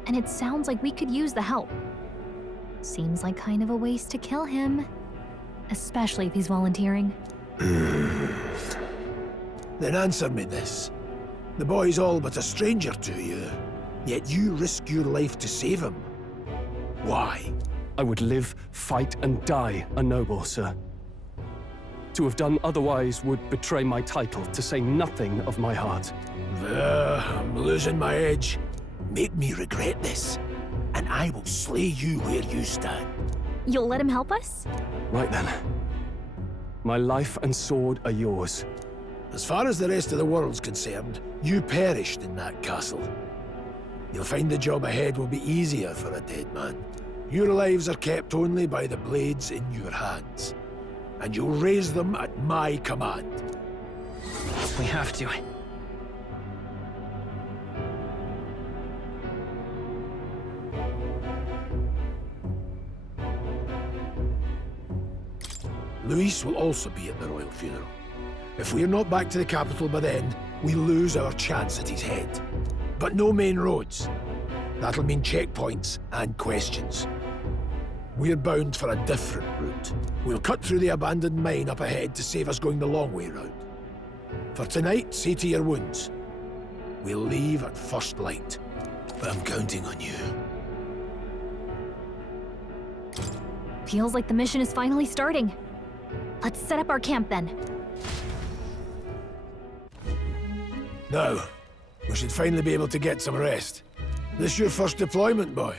And it sounds like we could use the help. Seems like kind of a waste to kill him. Especially if he's volunteering. Then answer me this. The boy's all but a stranger to you, yet you risk your life to save him. Why? I would live, fight, and die a noble, sir. To have done otherwise would betray my title, to say nothing of my heart. I'm losing my edge. Make me regret this, and I will slay you where you stand. You'll let him help us? Right then. My life and sword are yours. As far as the rest of the world's concerned, you perished in that castle. You'll find the job ahead will be easier for a dead man. Your lives are kept only by the blades in your hands. And you'll raise them at my command. We have to. Luis will also be at the royal funeral. If we're not back to the capital by then, we lose our chance at his head. But no main roads. That'll mean checkpoints and questions. We're bound for a different route. We'll cut through the abandoned mine up ahead to save us going the long way round. For tonight, see to your wounds. We'll leave at first light. I'm counting on you. Feels like the mission is finally starting. Let's set up our camp then. Now, we should finally be able to get some rest. This your first deployment, boy?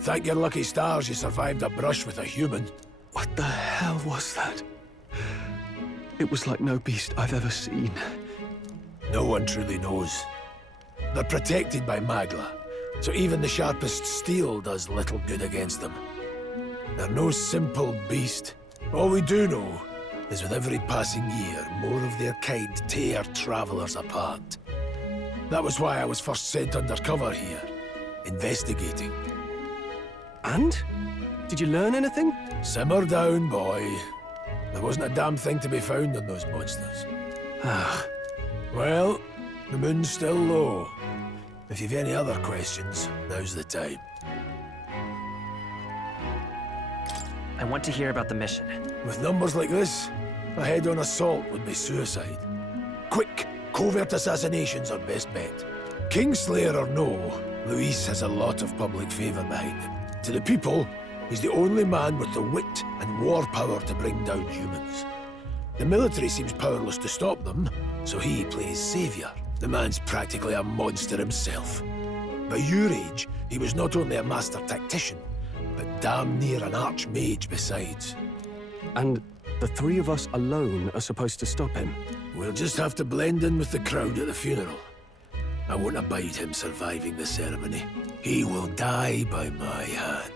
Thank your lucky stars you survived a brush with a human. What the hell was that? It was like no beast I've ever seen. No one truly knows. They're protected by Magla, so even the sharpest steel does little good against them. They're no simple beast. All we do know is with every passing year, more of their kind tear travelers apart. That was why I was first sent undercover here, investigating. And? Did you learn anything? Simmer down, boy. There wasn't a damn thing to be found on those monsters. Well, the moon's still low. If you've any other questions, now's the time. I want to hear about the mission. With numbers like this, a head-on assault would be suicide. Quick, covert assassinations are best bet. Kingslayer or no, Luis has a lot of public favor behind him. To the people, he's the only man with the wit and war power to bring down humans. The military seems powerless to stop them, so he plays savior. The man's practically a monster himself. By your age, he was not only a master tactician, but damn near an archmage besides. And the three of us alone are supposed to stop him? We'll just have to blend in with the crowd at the funeral. I won't abide him surviving the ceremony. He will die by my hand.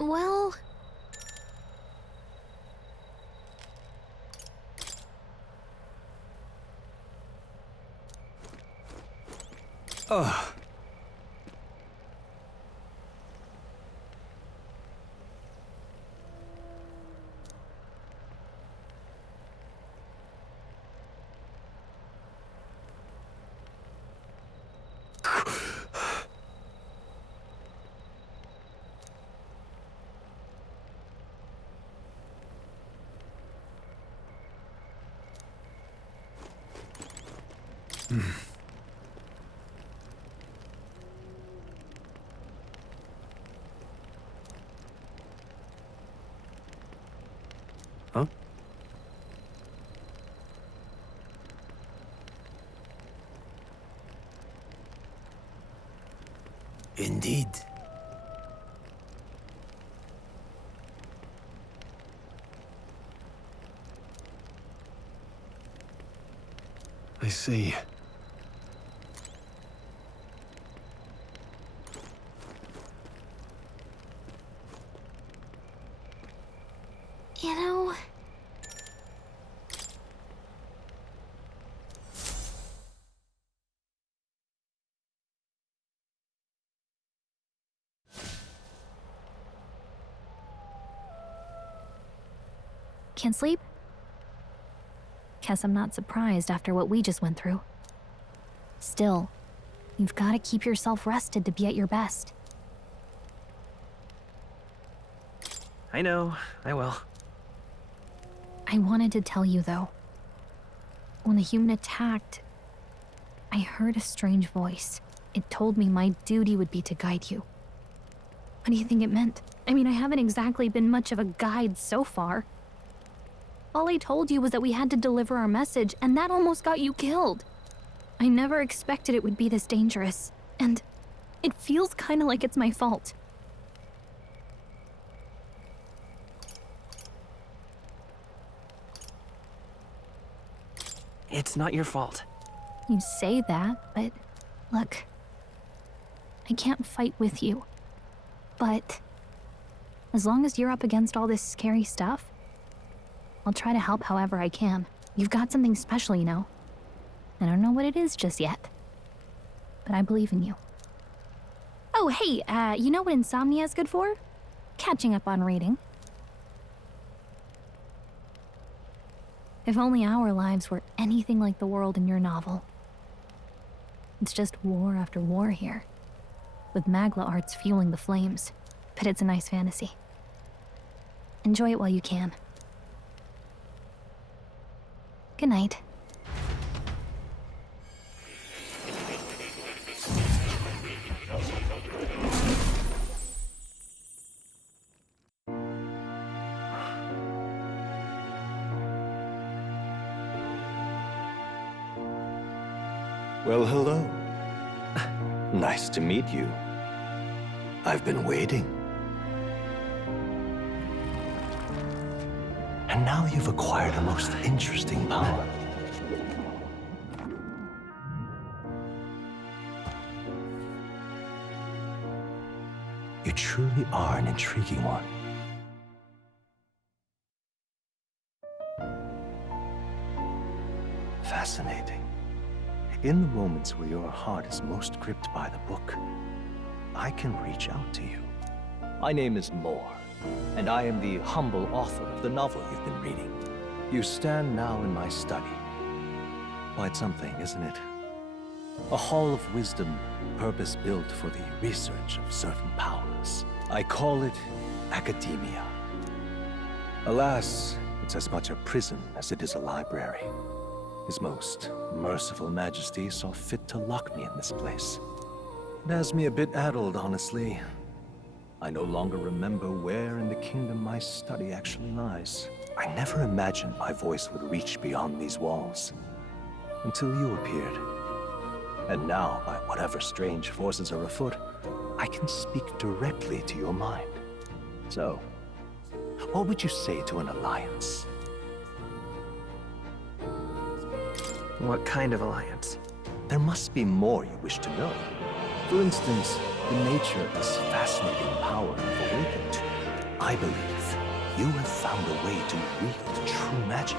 Well... Ugh. Huh? Indeed. I see. You know... Can't sleep? Guess I'm not surprised after what we just went through. Still, you've got to keep yourself rested to be at your best. I know, I will. I wanted to tell you, though. When the human attacked, I heard a strange voice. It told me my duty would be to guide you. What do you think it meant? I mean, I haven't exactly been much of a guide so far. All I told you was that we had to deliver our message, and that almost got you killed. I never expected it would be this dangerous, and it feels kind of like it's my fault. It's not your fault. You say that, but look, I can't fight with you. But as long as you're up against all this scary stuff, I'll try to help however I can. You've got something special, you know. I don't know what it is just yet, but I believe in you. Oh, hey, you know what insomnia is good for? Catching up on reading. If only our lives were anything like the world in your novel. It's just war after war here, with Magla arts fueling the flames, but it's a nice fantasy. Enjoy it while you can. Good night. Well, hello. Nice to meet you. I've been waiting. And now you've acquired a most interesting power. You truly are an intriguing one. Fascinating. In the moments where your heart is most gripped by the book, I can reach out to you. My name is Moore, and I am the humble author of the novel you've been reading. You stand now in my study. Quite something, isn't it? A hall of wisdom, purpose-built for the research of certain powers. I call it academia. Alas, it's as much a prison as it is a library. His most merciful majesty saw fit to lock me in this place. It has me a bit addled, honestly. I no longer remember where in the kingdom my study actually lies. I never imagined my voice would reach beyond these walls, until you appeared. And now, by whatever strange forces are afoot, I can speak directly to your mind. So, what would you say to an alliance? What kind of alliance? There must be more you wish to know. For instance, the nature of this fascinating power you've awakened to. I believe you have found a way to wield true magic.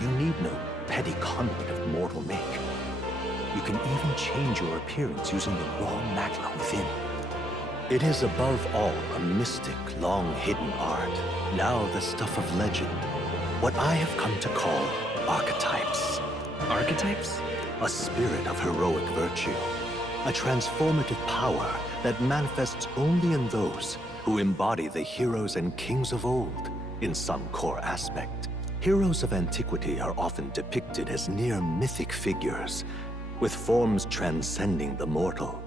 You need no petty conduit of mortal make. You can even change your appearance using the raw magla within. It is above all a mystic, long-hidden art, now the stuff of legend. What I have come to call archetypes. Archetypes? A spirit of heroic virtue. A transformative power that manifests only in those who embody the heroes and kings of old in some core aspect. Heroes of antiquity are often depicted as near mythic figures, with forms transcending the mortal.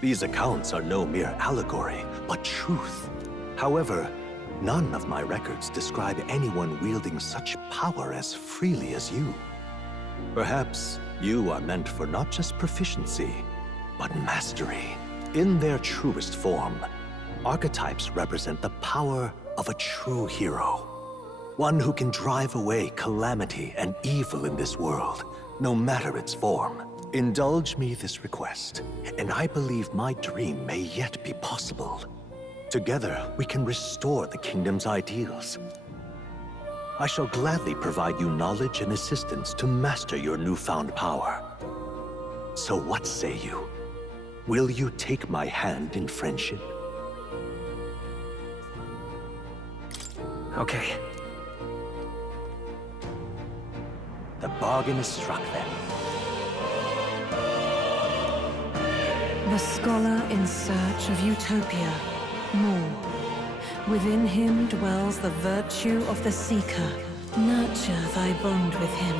These accounts are no mere allegory, but truth. However, none of my records describe anyone wielding such power as freely as you. Perhaps you are meant for not just proficiency, but mastery. In their truest form, archetypes represent the power of a true hero. One who can drive away calamity and evil in this world, no matter its form. Indulge me this request, and I believe my dream may yet be possible. Together, we can restore the kingdom's ideals. I shall gladly provide you knowledge and assistance to master your newfound power. So what say you? Will you take my hand in friendship? Okay. The bargain is struck then. The scholar in search of utopia, more. Within him dwells the virtue of the seeker. Nurture thy bond with him,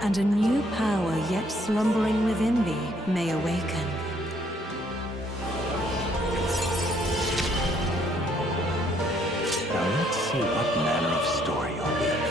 and a new power yet slumbering within thee may awaken. Now let's see what manner of story you'll weave.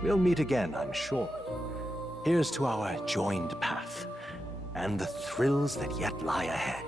We'll meet again, I'm sure. Here's to our joined path, and the thrills that yet lie ahead.